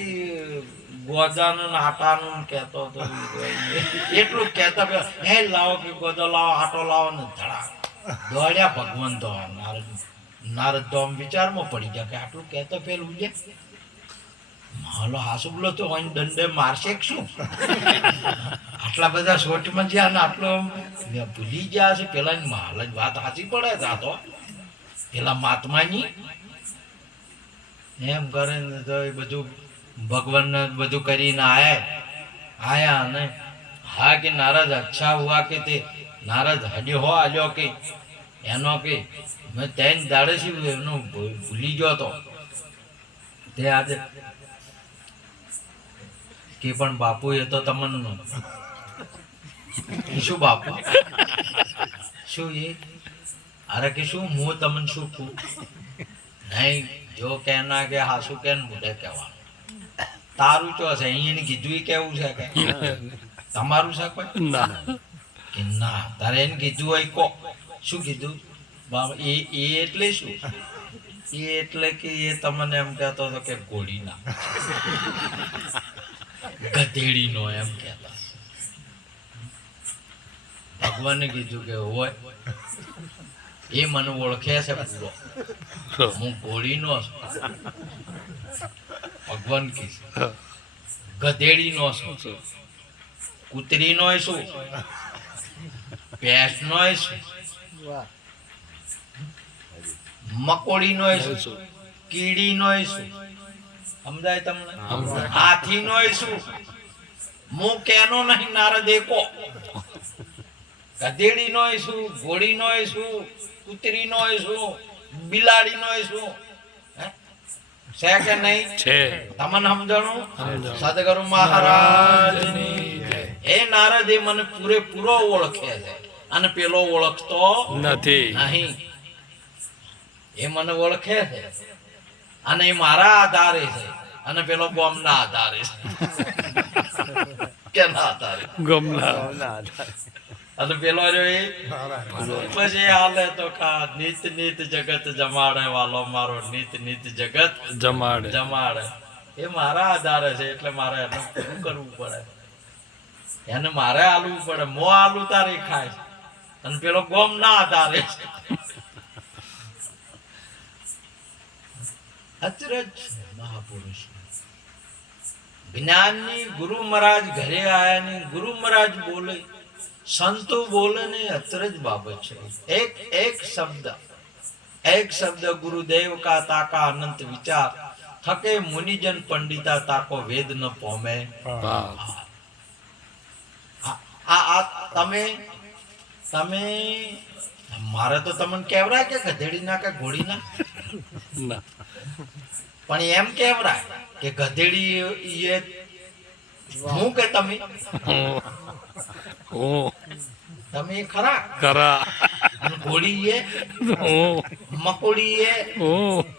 ગોદાનું આટાનું કહેતો હતો એટલું કહેતા હે લાવો કે ગોદો લાવો આટો લાવો ને ધડા દોડ્યા ભગવાન તો નારદ તો આમ વિચારમાં પડી ગયા કે આટલું કહેતો પેલું છે હાલો હાસુબલો તો અહીં દંડે મારશે કે શું? આટલા બધા શોર્ટમાં જ્યાં ને આટલો ભૂલી ગયા છે. પેલા માલ જ વાત સાચી પડે તા તો પેલા મહાત્માની એમ કરે ને તો એ બધું ભગવાનને બધું કરીને આયા અને હા કે નારદ અચ્છા હુઆ કે તે નારદ હજ્યો હો આલ્યો કે એનો કે મેં તેન દાડે છે એનો ભૂલી ગયો તો તે આજે કે પણ બાપુ એ તો તમને શું બાપુ શું એ અરે કે શું હું તમને શું કહું નહીં જો કહેના કે હાસુ કે મુઢે કહેવાનું તારું ચો છે અહીંયા કીધું કેવું છે કે તમારું છે કોઈ ના કે ના તારે એને કીધું હોય કો શું કીધું એ એટલે શું? એ એટલે કે એ તમને એમ કહેતો હતો કે ગોળી ના ગધેડી નો એમ કહેતા. ભગવાને કીધું કે હોય એ મને ઓળખે છે પૂરો હું ઘોડી નો છું. ભગવાન કીધું ગધેડી નો છું, કૂતરી નો શું, ભેંસ નો શું, મકોડી નો શું, કીડી નો શું, સમજાય તમને? હાથી નો શું હું કેનો નહીં નારદ એકો. ગધેડી નો શું, ઘોડી નો શું, કૂતરી નો શું, બિલાડી નો શું છે કે નહીં? છે. તમને સમજણું? સદગુરુ મહારાજ એ નારદ એ મને પૂરેપૂરો ઓળખે છે અને પેલો ઓળખતો નથી. નહીં. એ મને ઓળખે છે અને એ મારા આધારે છે અને પેલો ગોમના આધારે છે. કેના આધારે? ગમલા. અને પેલો રહ્યો એ પછી હાલે તો કા નીત નીત જગત જમાડે વાલો મારો નીત નીત જગત જમાડે જમાડે એ મારા આધારે છે એટલે મારે એનું પૂરું કરવું પડે એને મારે આલવું પડે મો આલુ તારી ખાય અને પેલો ગોમ ના આધારે છે અચરજ મહાપુરુષ જ્ઞાનની ગુરુ મહારાજ ઘરે આયા ને ગુરુ મહારાજ બોલે સંતો બોલે ને અચરજ બાબત છે એક શબ્દ ગુરુદેવ કા તાકા અનંત વિચાર થકે મુનિજન પંડિતા તાકો વેદ ન પોમે આ તમે મારે તો તમને કેવરાય કે ગધેડી ના કે ઘોડી ના પણ એમ કેવરાય કે ગધેડી એ હું કે તમે ખરા અને ઘોડી એ મકોડી એ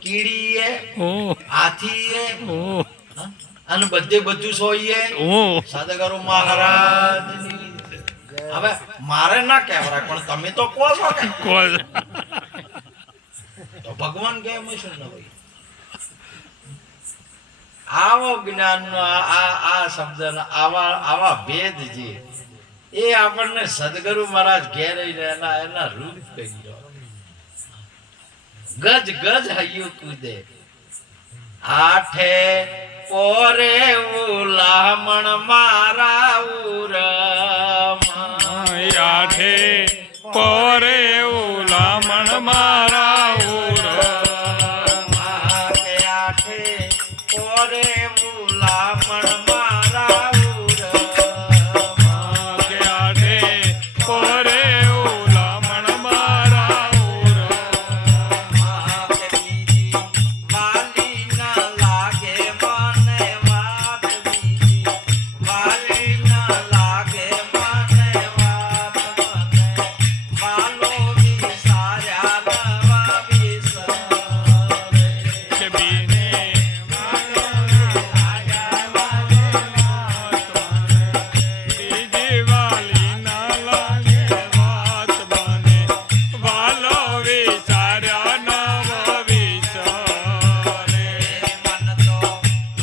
કીડી એ હાથી એ અને બધું સોઈએ સાદગરો મહારાજ હવે મારે ના કહેવાય પણ તમે તો કહો છો કે તો ભગવાન કેમ છે ને ભાઈ આવો જ્ઞાન આ શબ્દ આવા ભેદ છે એ આપણને સદગુરુ મહારાજ ઘેર એના રૂપ કહી દો ગજ હૈયું કૂદે આઠે પોરે ઉલામણ મારા આઠે પોરે ઉલામણ મારા આઠે પોરે ઉલામણ મારા આઠે પોરે ઉલામણ મારા વાલી ના લાગે મને વાત વાલી ના લાગે મને વાત વાલો વિસાર્યા નવા વિસરે કે બીને બીજી વાલી ના લાગે વાત બને વાલો વિચાર્યા નવ વિચારે મન તો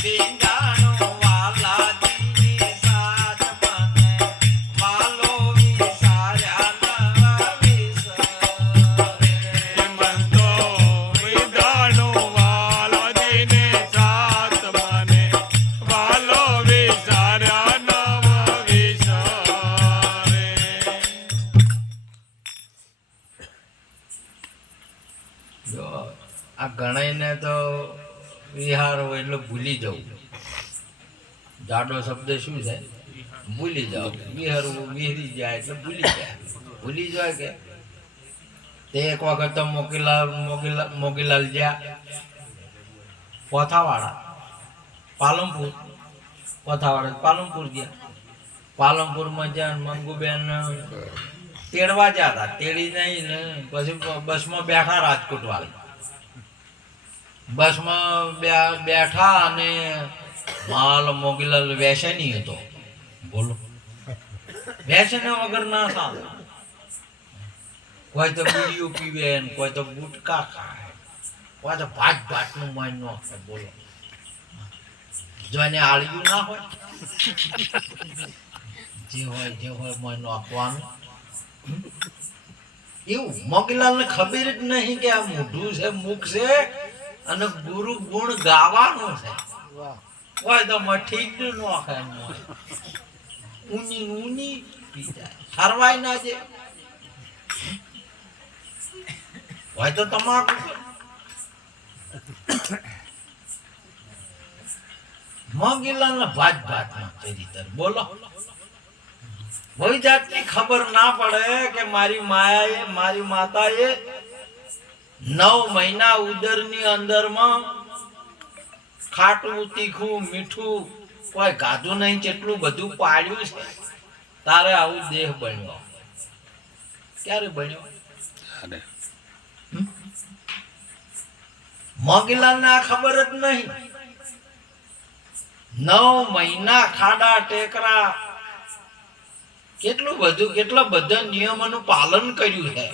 વિંદાણો વાલાજીની સાથ મને વાલો વિસાર્યા નવા વિસરે મન તો વિદાનો વાલાજીને સાથ મને વાલો વિચાર્યા નવ વિચારે જો આ ગણાઈને તો વિહાર હોય એટલે ભૂલી જવું જાડો શબ્દ શું છે ભૂલી જાવ વિહરવું વિહરી જાય એટલે ભૂલી જાય કે તે એક વખત તો મોગીલાલ જ્યાં પોથાવાળા પાલનપુર ગયા પાલનપુરમાં જ્યાં મંગુબેન તેડવા ગયા હતા તેડી નહીં ને પછી બસમાં બેઠા રાજકોટ વાળા બસમાં બેઠા અને માલ મોગીલાલ વેસની હતો બોલો વેસના વગર ના ચાલે કોઈ તો બીડીઓ પીવે ને કોઈ તો ગુટકા ખાય કોઈ તો ભાતનું માન નો ખાય બોલો જો એને આળિયું ના હોય જે હોય માન આપવાનું એવું મોગીલાલ ને ખબર જ નહીં કે આ મોઢું છે મુખ છે અને ગુરુ ગુણ ગાવાનું છે કોઈ તો મઠી જ ન ખાય ઊની પી જાય હરવાય ના જે હોય તો તમાકુ મોગીલાલ ને ભાત ચરિત્ર બોલો કોઈ જાતની ખબર ના પડે કે મારી માતાએ 9 મહિના ઉદરની અંદરમાં ખાટું તીખું મીઠું કોઈ ગાધું નહીં કેટલું બધું પાડ્યું છે તારે આવું દેહ બન્યો ક્યારે બન્યો મોગીલાલ ને આ ખબર જ નહીં 9 મહિના ખાડા ટેકરા કેટલા બધા નિયમોનું પાલન કર્યું છે.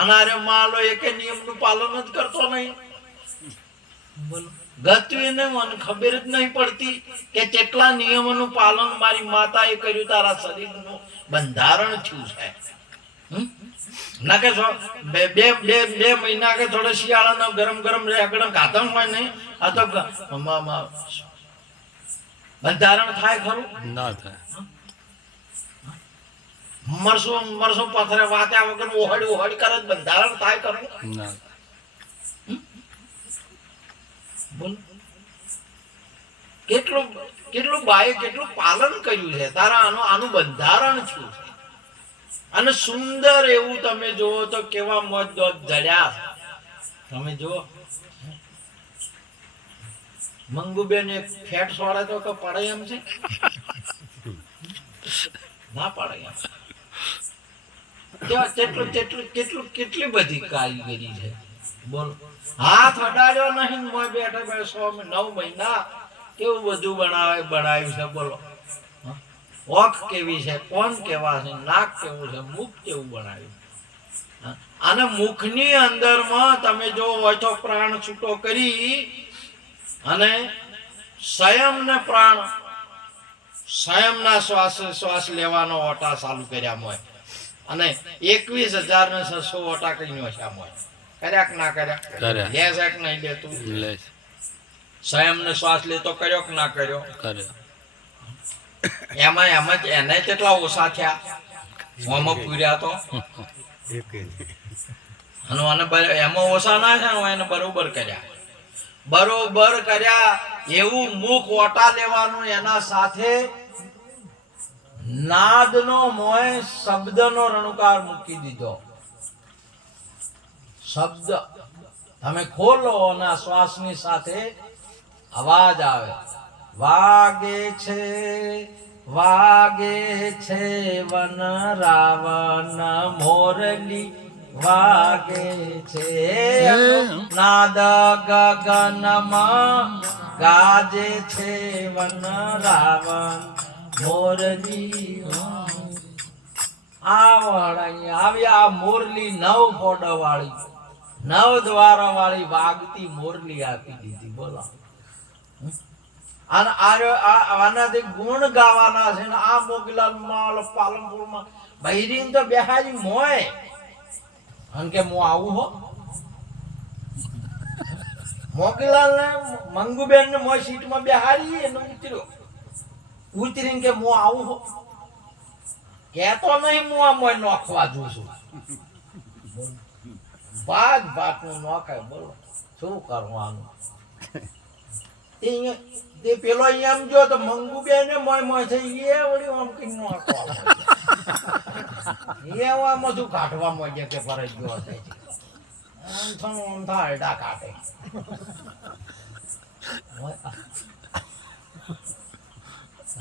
અનારે માલો એકે નિયમનું પાલન જ કરતો નહીં. બોલો ગત્વીને મને ખબર જ નહીં પડતી કે કેટલા નિયમોનું પાલન મારી માતાએ કર્યું તારા શરીરનું બંધારણ થયું છે. ના કે બે બે બે બે મહિના કે થોડા શિયાળાનો ગરમ ગરમ રેગડમ ખાતા હોય નહીં આ તો બંધારણ થાય ખરું ના થાય. મરસું પથરે વાત્યા વગર ઓહડ કરે બંધારણ થાય ખરું ના. બોલ કેટલું બાએ કેટલું પાલન કર્યું છે તારા આનું બંધારણ છું છે. અને સુંદર એવું તમે જુઓ તો કેવા મોજ દોત જડ્યા તમે જુઓ. મંગુબેન એક ફેટ સોડે તો કે પડે એમ છે ના પડે એમ. કેટલી બધી કારીગરી છે. બોલો હાથ અડાડ્યો નહીં મોય બેઠા બેઠા 9 મહિના કેવું બધું બનાવ્યું છે. બોલો ઓખ કેવી છે, કોણ કેવા છે, નાક કેવું છે, મુખ કેવું બનાવ્યું. અને મુખની અંદરમાં તમે જો હોય તો પ્રાણ છૂટો કરી અને સંયમના શ્વાસ લેવાનો ઓટા ચાલુ કર્યા હોય અને 21,600 ઓટા કઈ ઓછા હોય કર્યા કે ના કર્યા લે છે કે નહીં લેતું લે. સંયમને શ્વાસ લેતો કર્યો કે ના કર્યો કર્યો. એમાં જ એને કેટલા ઓછા થયા મોમાં પૂર્યા તો એમાં ઓછા ના થયા એને બરોબર કર્યા. એવું મુખ ઓટા લેવાનું એના સાથે નાદનો મોય શબ્દનો રણુકાર મૂકી દીધો. શબ્દ તમે ખોલો અને શ્વાસની સાથે અવાજ આવે. વાગે છે વન રાવણ મોરલી વાગે છે નાદ ગગનમાં ગાજે છે વન રાવણ મોરલી. આવી આ મોરલી 9 ફોડ વાળી 9 દ્વાર વાળી વાગતી મોરલી આપી દીધી. બોલો આનાથી ગુણ ગાવાના છે ને આ મોગલાલ માલ પાલનપુરમાં બૈરીન તો બેહારી મોય અને કે હું આવું હો. મોગલાલ ને મંગુબેન ને મોય સીટમાં બેહારી એને ઉતરીને કે હું આવું હો. કેતો નહીં હું આ મોય નોખવા જઉં છું. ભાગ નું નોખાય. બોલો શું કરવાનું. તે પેલો અહીંયા આમ જો તો મંગુબેન ને મોય થઈ એ વળી આમ કઈ નોખવા એ આમાં શું કાઢવા મોય કે ફરજ ગયો થાય છે. આમ થાય હરડા કાઢે.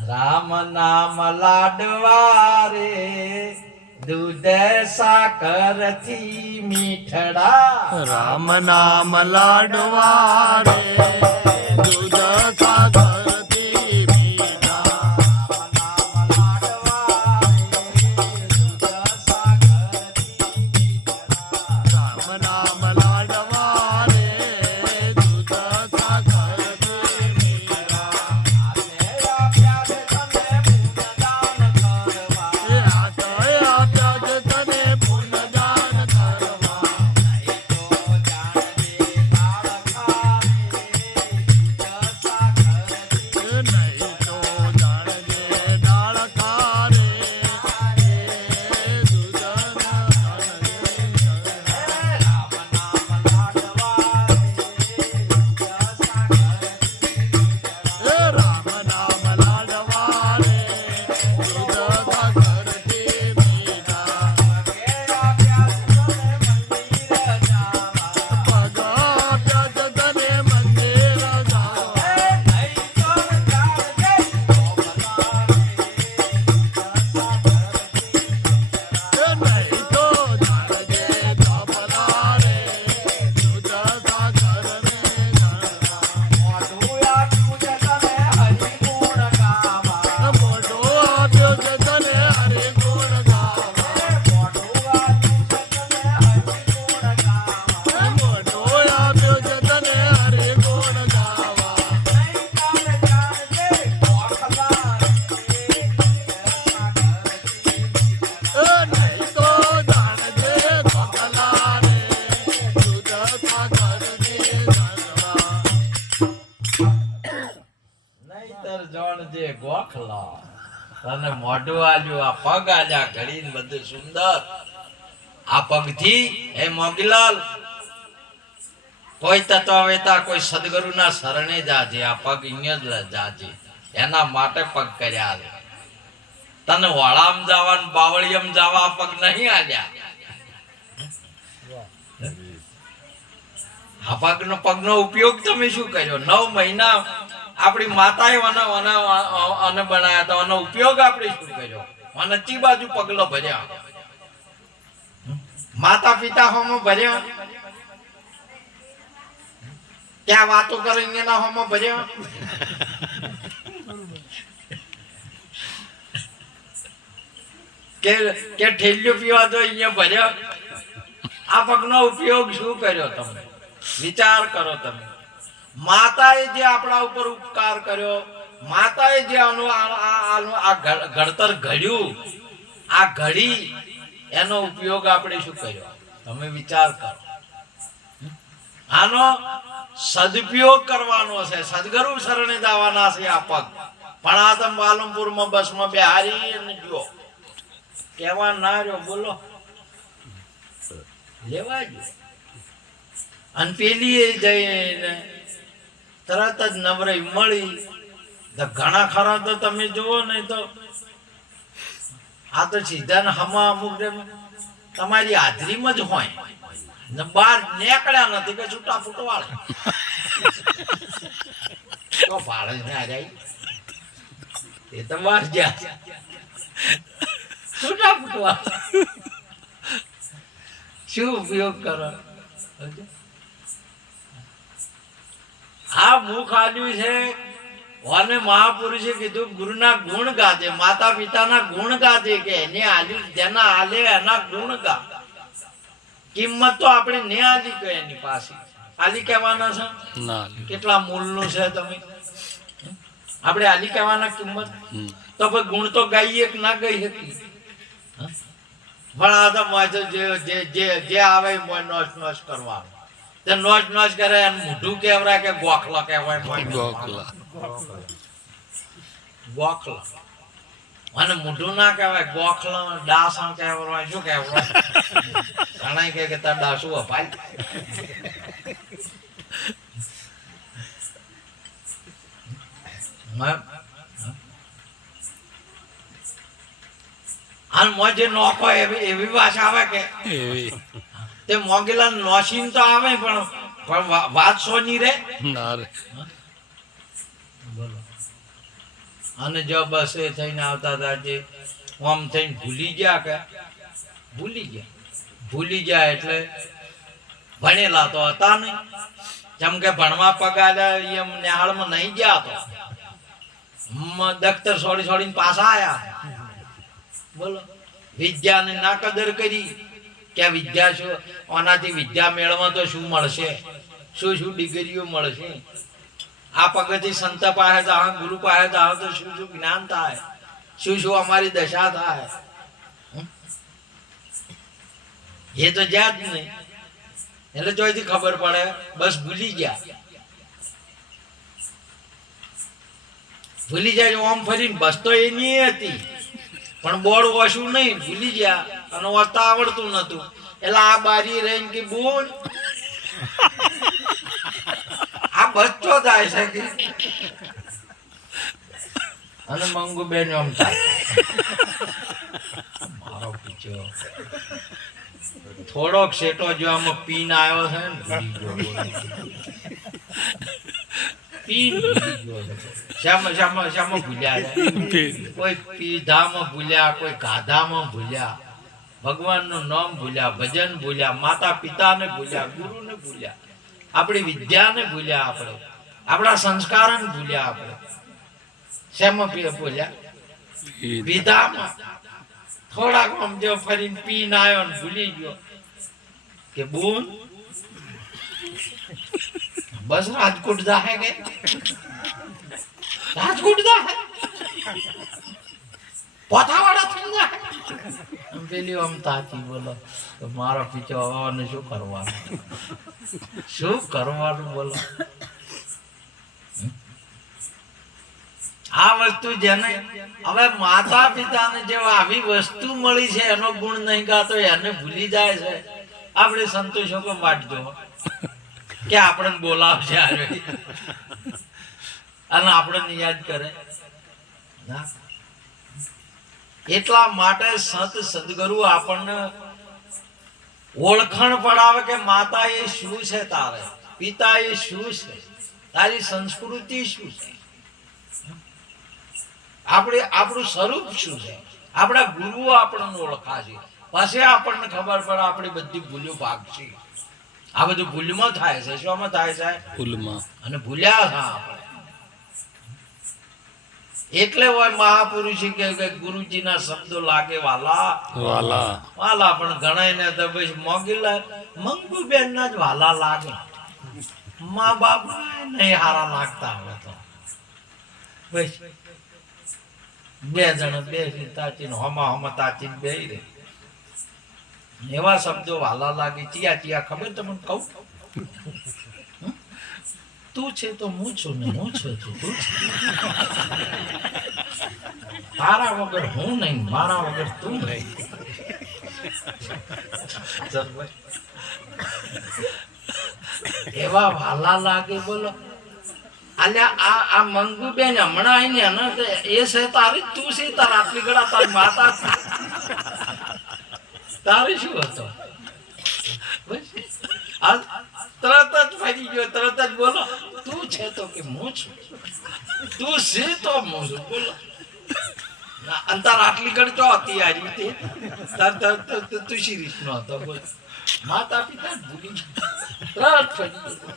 રામ નામ લાડવા રે દૂધ સાકર થી મીઠડા. રામ નામ લાડવા રે દૂધ સાગરથી મીઠા. રામ નામ લાડવા રે દૂધ સાગરથી મીઠા. તને પુનદાન કરવા તને મોઢું આલ્યું, આ પગ આલ્યા, ઘડીને બધું સુંદર. આ પગથી હે મોગીલાલ કોઈ તત્વવેતા, કોઈ સદગુરુના શરણે જાજે. આ પગ અહીંયા જ જાજે, એના માટે પગ કર્યા છે. તને વાળામ જવા ને બાવળિયમ જવા આ પગ નહીં આલ્યા. આ પગનો ઉપયોગ તમે શું કર્યો? 9 મહિના આપણી માતાએ અને બનાયા હતા, એનો ઉપયોગ આપણે શું કર્યો? અને ચી બાજુ પગલો ભર્યા? માતા પિતા હોમો ભર્યા? ક્યાં વાતો કરીને ના હોમો ભર્યા? કે ઠેલ્યો પીવા તો અહીંયા ભર્યા? આ પગનો ઉપયોગ શું કર્યો તમે? વિચાર કરો તમે. માતાએ જે આપણા ઉપર ઉપકાર કર્યો, માતાએ જે આ ઘડતર ઘડ્યું, આ ઘડી, એનો ઉપયોગ આપણે શું કર્યો? તમે વિચાર કરો. આનો સદુપયોગ કરવાનો છે, સદગુરુ શરણે જવાના છે આ પગ. પણ આ તમે પાલનપુરમાં બસમાં બેહારી અને જો કેવા ના રહ્યો, બોલો લેવા જો. અને પેલી જઈને તરત જ નવરાઈ મળી. ઘણા ખરા તો તમે જુઓ ને, તો આ તો સીધા ને હમા અમુક તમારી હાજરીમાં જ હોય ને, બહાર નીકળ્યા નથી કે છૂટા ફૂટવાળે તો ભાડે ના જાય. એ તો બહાર ગયા છૂટા ફૂટવા. શું ઉપયોગ કરો? આ મુખ આલ્યું છે અને મહાપુરુષે કીધું ગુરુના ગુણ ગાજે, માતા પિતાના ગુણ ગાજે. કે એને આલ્યું, જેના આલે એના ગુણ ગા. કિંમત તો આપણે ને આલી કે એની પાસે આલી કહેવાના છે? કેટલા મૂળનું છે તમે? આપણે આલી કહેવાના કિંમત? તો ભાઈ ગુણ તો ગાઈએ કે ના ગાઈ શકી? પણ આ તો જે આવે મોય નોશ નોશ કરવા. તે નોશ નોશ કરે અને મોઢું કેવરાય કે ગોખલા કહેવાય. ગોખલા અને મોઢું ના કહેવાય, ગોખલા. ડાસા કહેવાય. શું કહેવાય? ઘણા કે તાર ડાસું અપાય. અને મોજે નોખો એવી ભાષા આવે કે તે મોગીલા નોશીન તો આવે, પણ વાત સોની રે. અને જો બસ એ થઈને આવતા હતા, જે આમ થઈને ભૂલી ગયા એટલે ભણેલા તો હતા નહીં. જેમ કે ભણવા પગાડ્યા એમ નિહાળમાં નહીં ગયા, તો દખ્તર છોડીને પાછા આયા. બોલો, વિદ્યાને ના કદર કરી કે વિદ્યા શું, આનાથી વિદ્યા મેળવવા તો શું મળશે? શું ડિગ્રીઓ મળશે? આ પગથી સંત પાસે જાઓ, ગુરુ પાસે જાઓ તો શું જ્ઞાન થાય? શું અમારી દશા થાય? એ તો જ્યાં જ નહીં. એટલે જોઈથી ખબર પડે, બસ ભૂલી જાય ઓમ ફરીને. બસ તો એની હતી, પણ બોર્ડ ઓછું નહીં, ભૂલી ગયા અને વાંચતા આવડતું નતું. એટલે આ બારી રહીને કે બોલ આ બચ્ચો થાય છે કે. અને મંગુબેન આમ થાય, મારો પીછો થોડોક શેટો જો આમાં પીન આવ્યો છે ને, પીન શામાં ભૂલ્યા? કોઈ પીધામાં ભૂલ્યા, કોઈ ગાધામાં ભૂલ્યા, ભગવાનનું નામ ભૂલ્યા, ભજન ભૂલ્યા, માતા પિતાને ભૂલ્યા, ગુરુને ભૂલ્યા, આપણી વિદ્યાને ભૂલ્યા, આપણે આપણા સંસ્કારોને ભૂલ્યા. આપણે શેમાં ભૂલ્યા? પીધામાં. થોડાક આમ જો ફરીને પીને આવ્યો ને ભૂલી ગયો કે બોન બસ રાજકોટ જાહે કે રાજકોટ જાહે પોથાવાડા થઈ જાય. પેલી આમ તાકી બોલો તો મારો પીછો આવવાનું શું કરવાનું બોલો. આ વસ્તુ જેને હવે માતા પિતાને જે આવી વસ્તુ મળી છે એનો ગુણ નહીં ગાતો એને ભૂલી જાય છે. આપણે સંતોષો કે વાટજો કે આપણને બોલાવશે આવે અને આપણને યાદ કરે ના. એટલા માટે સંત સદગુરુ આપણને ઓળખાણ પડાવે કે માતા એ શું છે, તારે પિતા એ શું છે, તારી સંસ્કૃતિ શું છે, આપણું સ્વરૂપ શું છે. આપણા ગુરુઓ આપણને ઓળખાશે, પછી આપણને ખબર પડે આપણી બધી ભૂલો ભાગશે. આ બધું ભૂલમાં થાય છે. શોમાં થાય છે? ભૂલમાં. અને ભૂલ્યા છે આપણે. એટલે હોય મહાપુરુષ કે ગુરુજીના શબ્દો લાગે વાલા વાલા વાલા, પણ ઘણા ને તો પછી મોગીલા મંગુબેન ના જ વાલા લાગે. મા બાપ નહીં હારા લાગતા. હવે તો બસ બે જણ બે તાચીને હમા તાચીને બે રે એવા શબ્દો વાલા લાગે. ચિયા ચિયા ખબર તમને કહું? તું છે તો હું છું ને હું છું તું છે. તારા વગર હું નહીં, મારા વગર તું નહીં. એવા વાલા લાગે. બોલો અલ્યા આ મંગુબેન હમણાં આવીને એ છે તારી, તું છે તાર આટલી ગળા તારી માતા તારે શું હતો? તરત જ ફરી ગયો, તરત જ બોલો તું છે તો કે હું છું, તું છે તો હું છું. બોલો અંતર આટલી ગળ તો હતી આ રીતે તું શિરીષ નો હતો. બોલ માતા પિતા ભૂલી ગયા, તરત ફરી ગયો.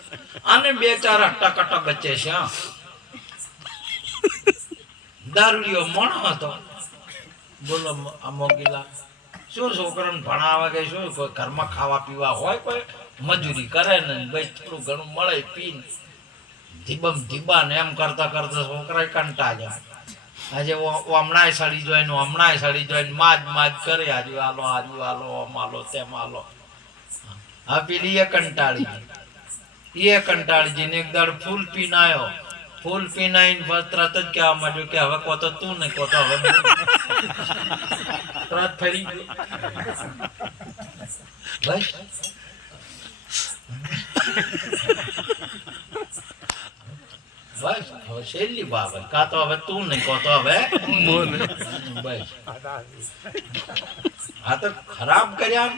અને બે ચાર અટક બચે છે. દારૂડિયો મોણો હતો. બોલો મોગીલા શું છોકરાને ભણાવે કે શું? કોઈ ઘરમાં ખાવા પીવા હોય, કોઈ મજૂરી કરે ને ભાઈ થોડું ઘણું મળે પીને ધીબમ ધીબા ને એમ કરતા કરતા છોકરા કંટાળ્યા. આજે હમણાં સડી જોઈ ને હમણાં સડી જોઈ ને માજ કરે. આજુ આલો આમ આલો તેમ આલો. આ પેલી એ કંટાળી જઈને એક દાડ ફૂલ પીને આવ્યો. ફૂલ પીને આવીને તરત જ કહેવા માંડ્યો કે હવે કો તો તું ને કો તો હવે તરત ફરી ગયો. બસ બસ હવે છેલ્લી બાબત, કા તો હવે તું નહીં કો તો હવે બસ. આ તો ખરાબ કર્યા.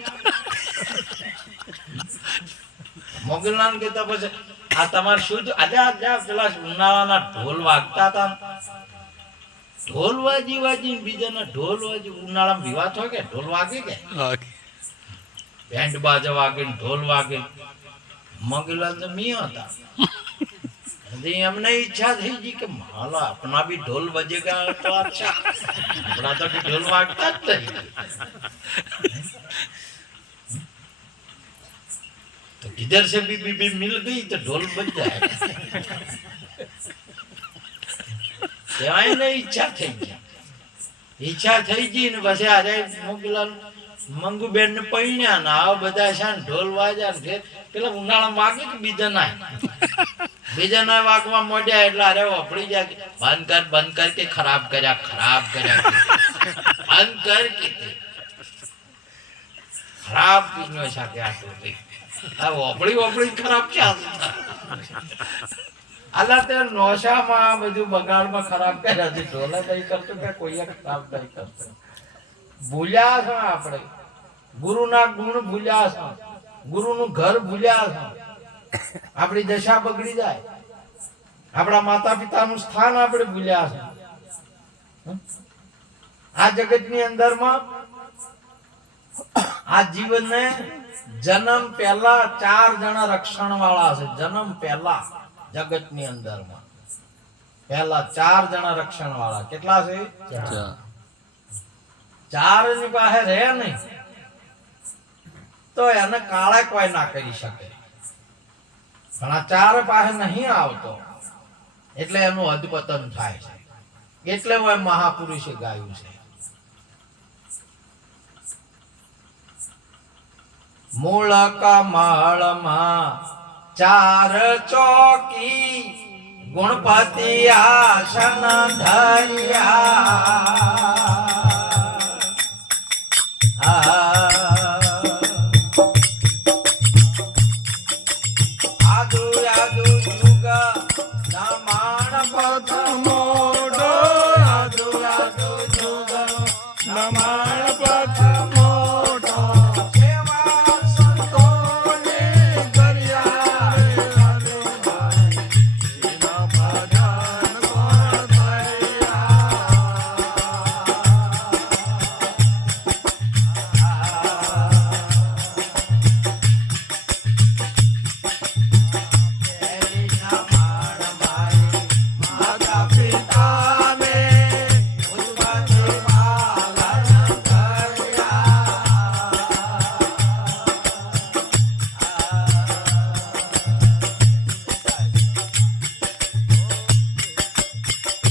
મોગલનાન કહેતા પછી આ તમારે શું? આજે પેલા ઉનાળાના ઢોલ વાગતા હતા. ઢોલ વાજી બીજાના ઢોલ વાજી. ઉનાળામાં વિવાદ હોય કે ઢોલ વાગે કે બેન્ડ બાજા વાગે ઢોલ વાગે. મોગલલાલ તો મિયા હતા. हमने इच्छा थी जी कि माला अपना भी ढोल बजेगा तो अच्छा, अपना तो ढोल वागता જ नहीं. तो किधर से भी मिल गई तो ढोल बज जाएगा. ઈચ્છા થઈ ગઈ ને પછી આજે મોગલાલ મંગુબેન ને પૈણ્યા ને આવા બધા છે ને ઢોલ વાજા ને પેલા ઉનાળામાં વાગે કે બીજા ના વાગવા મોડ્યા એટલે અરે વપડી જાય. બંધ કર કે ખરાબ કર્યા બંધ કર કે ખરાબ પીનો સાથે આટલું વપડી ખરાબ છે. આલા તે નોશામાં બધું બગાડમાં ખરાબ કર્યા છે. ઢોલા નહીં કરતો કે કોઈ ખરાબ નહીં કરતો. ભૂલ્યા છો આપણે, ગુરુના ગુણ ભૂલ્યા છો, ગુરુનું ઘર ભૂલ્યા છો. આપણી દશા બગડી જાય. આપણા માતા પિતાનું સ્થાન આપણે ભૂલ્યા છે. આ જગતની અંદરમાં આ જીવનને જન્મ પહેલા 4 જણા રક્ષણ વાળા છે. જન્મ પહેલા જગતની અંદરમાં પહેલા 4 જણા રક્ષણ વાળા. કેટલા છે? 4 ની પાસે રહે નહીં તો એને કાળા કોઈ ના કરી શકે. પણ આ 4 પાસે નહીં આવતો એટલે એનું અધપતન થાય છે. એટલે હું મહાપુરુષે ગાયું છે, મૂળ કમળમાં 4 ચોકી ગુણપતિ આસન ધર્યા આદુ આદુ યુગ નમાણ પથ મોઢો આદુ આદુ જુગ નમાણ પથ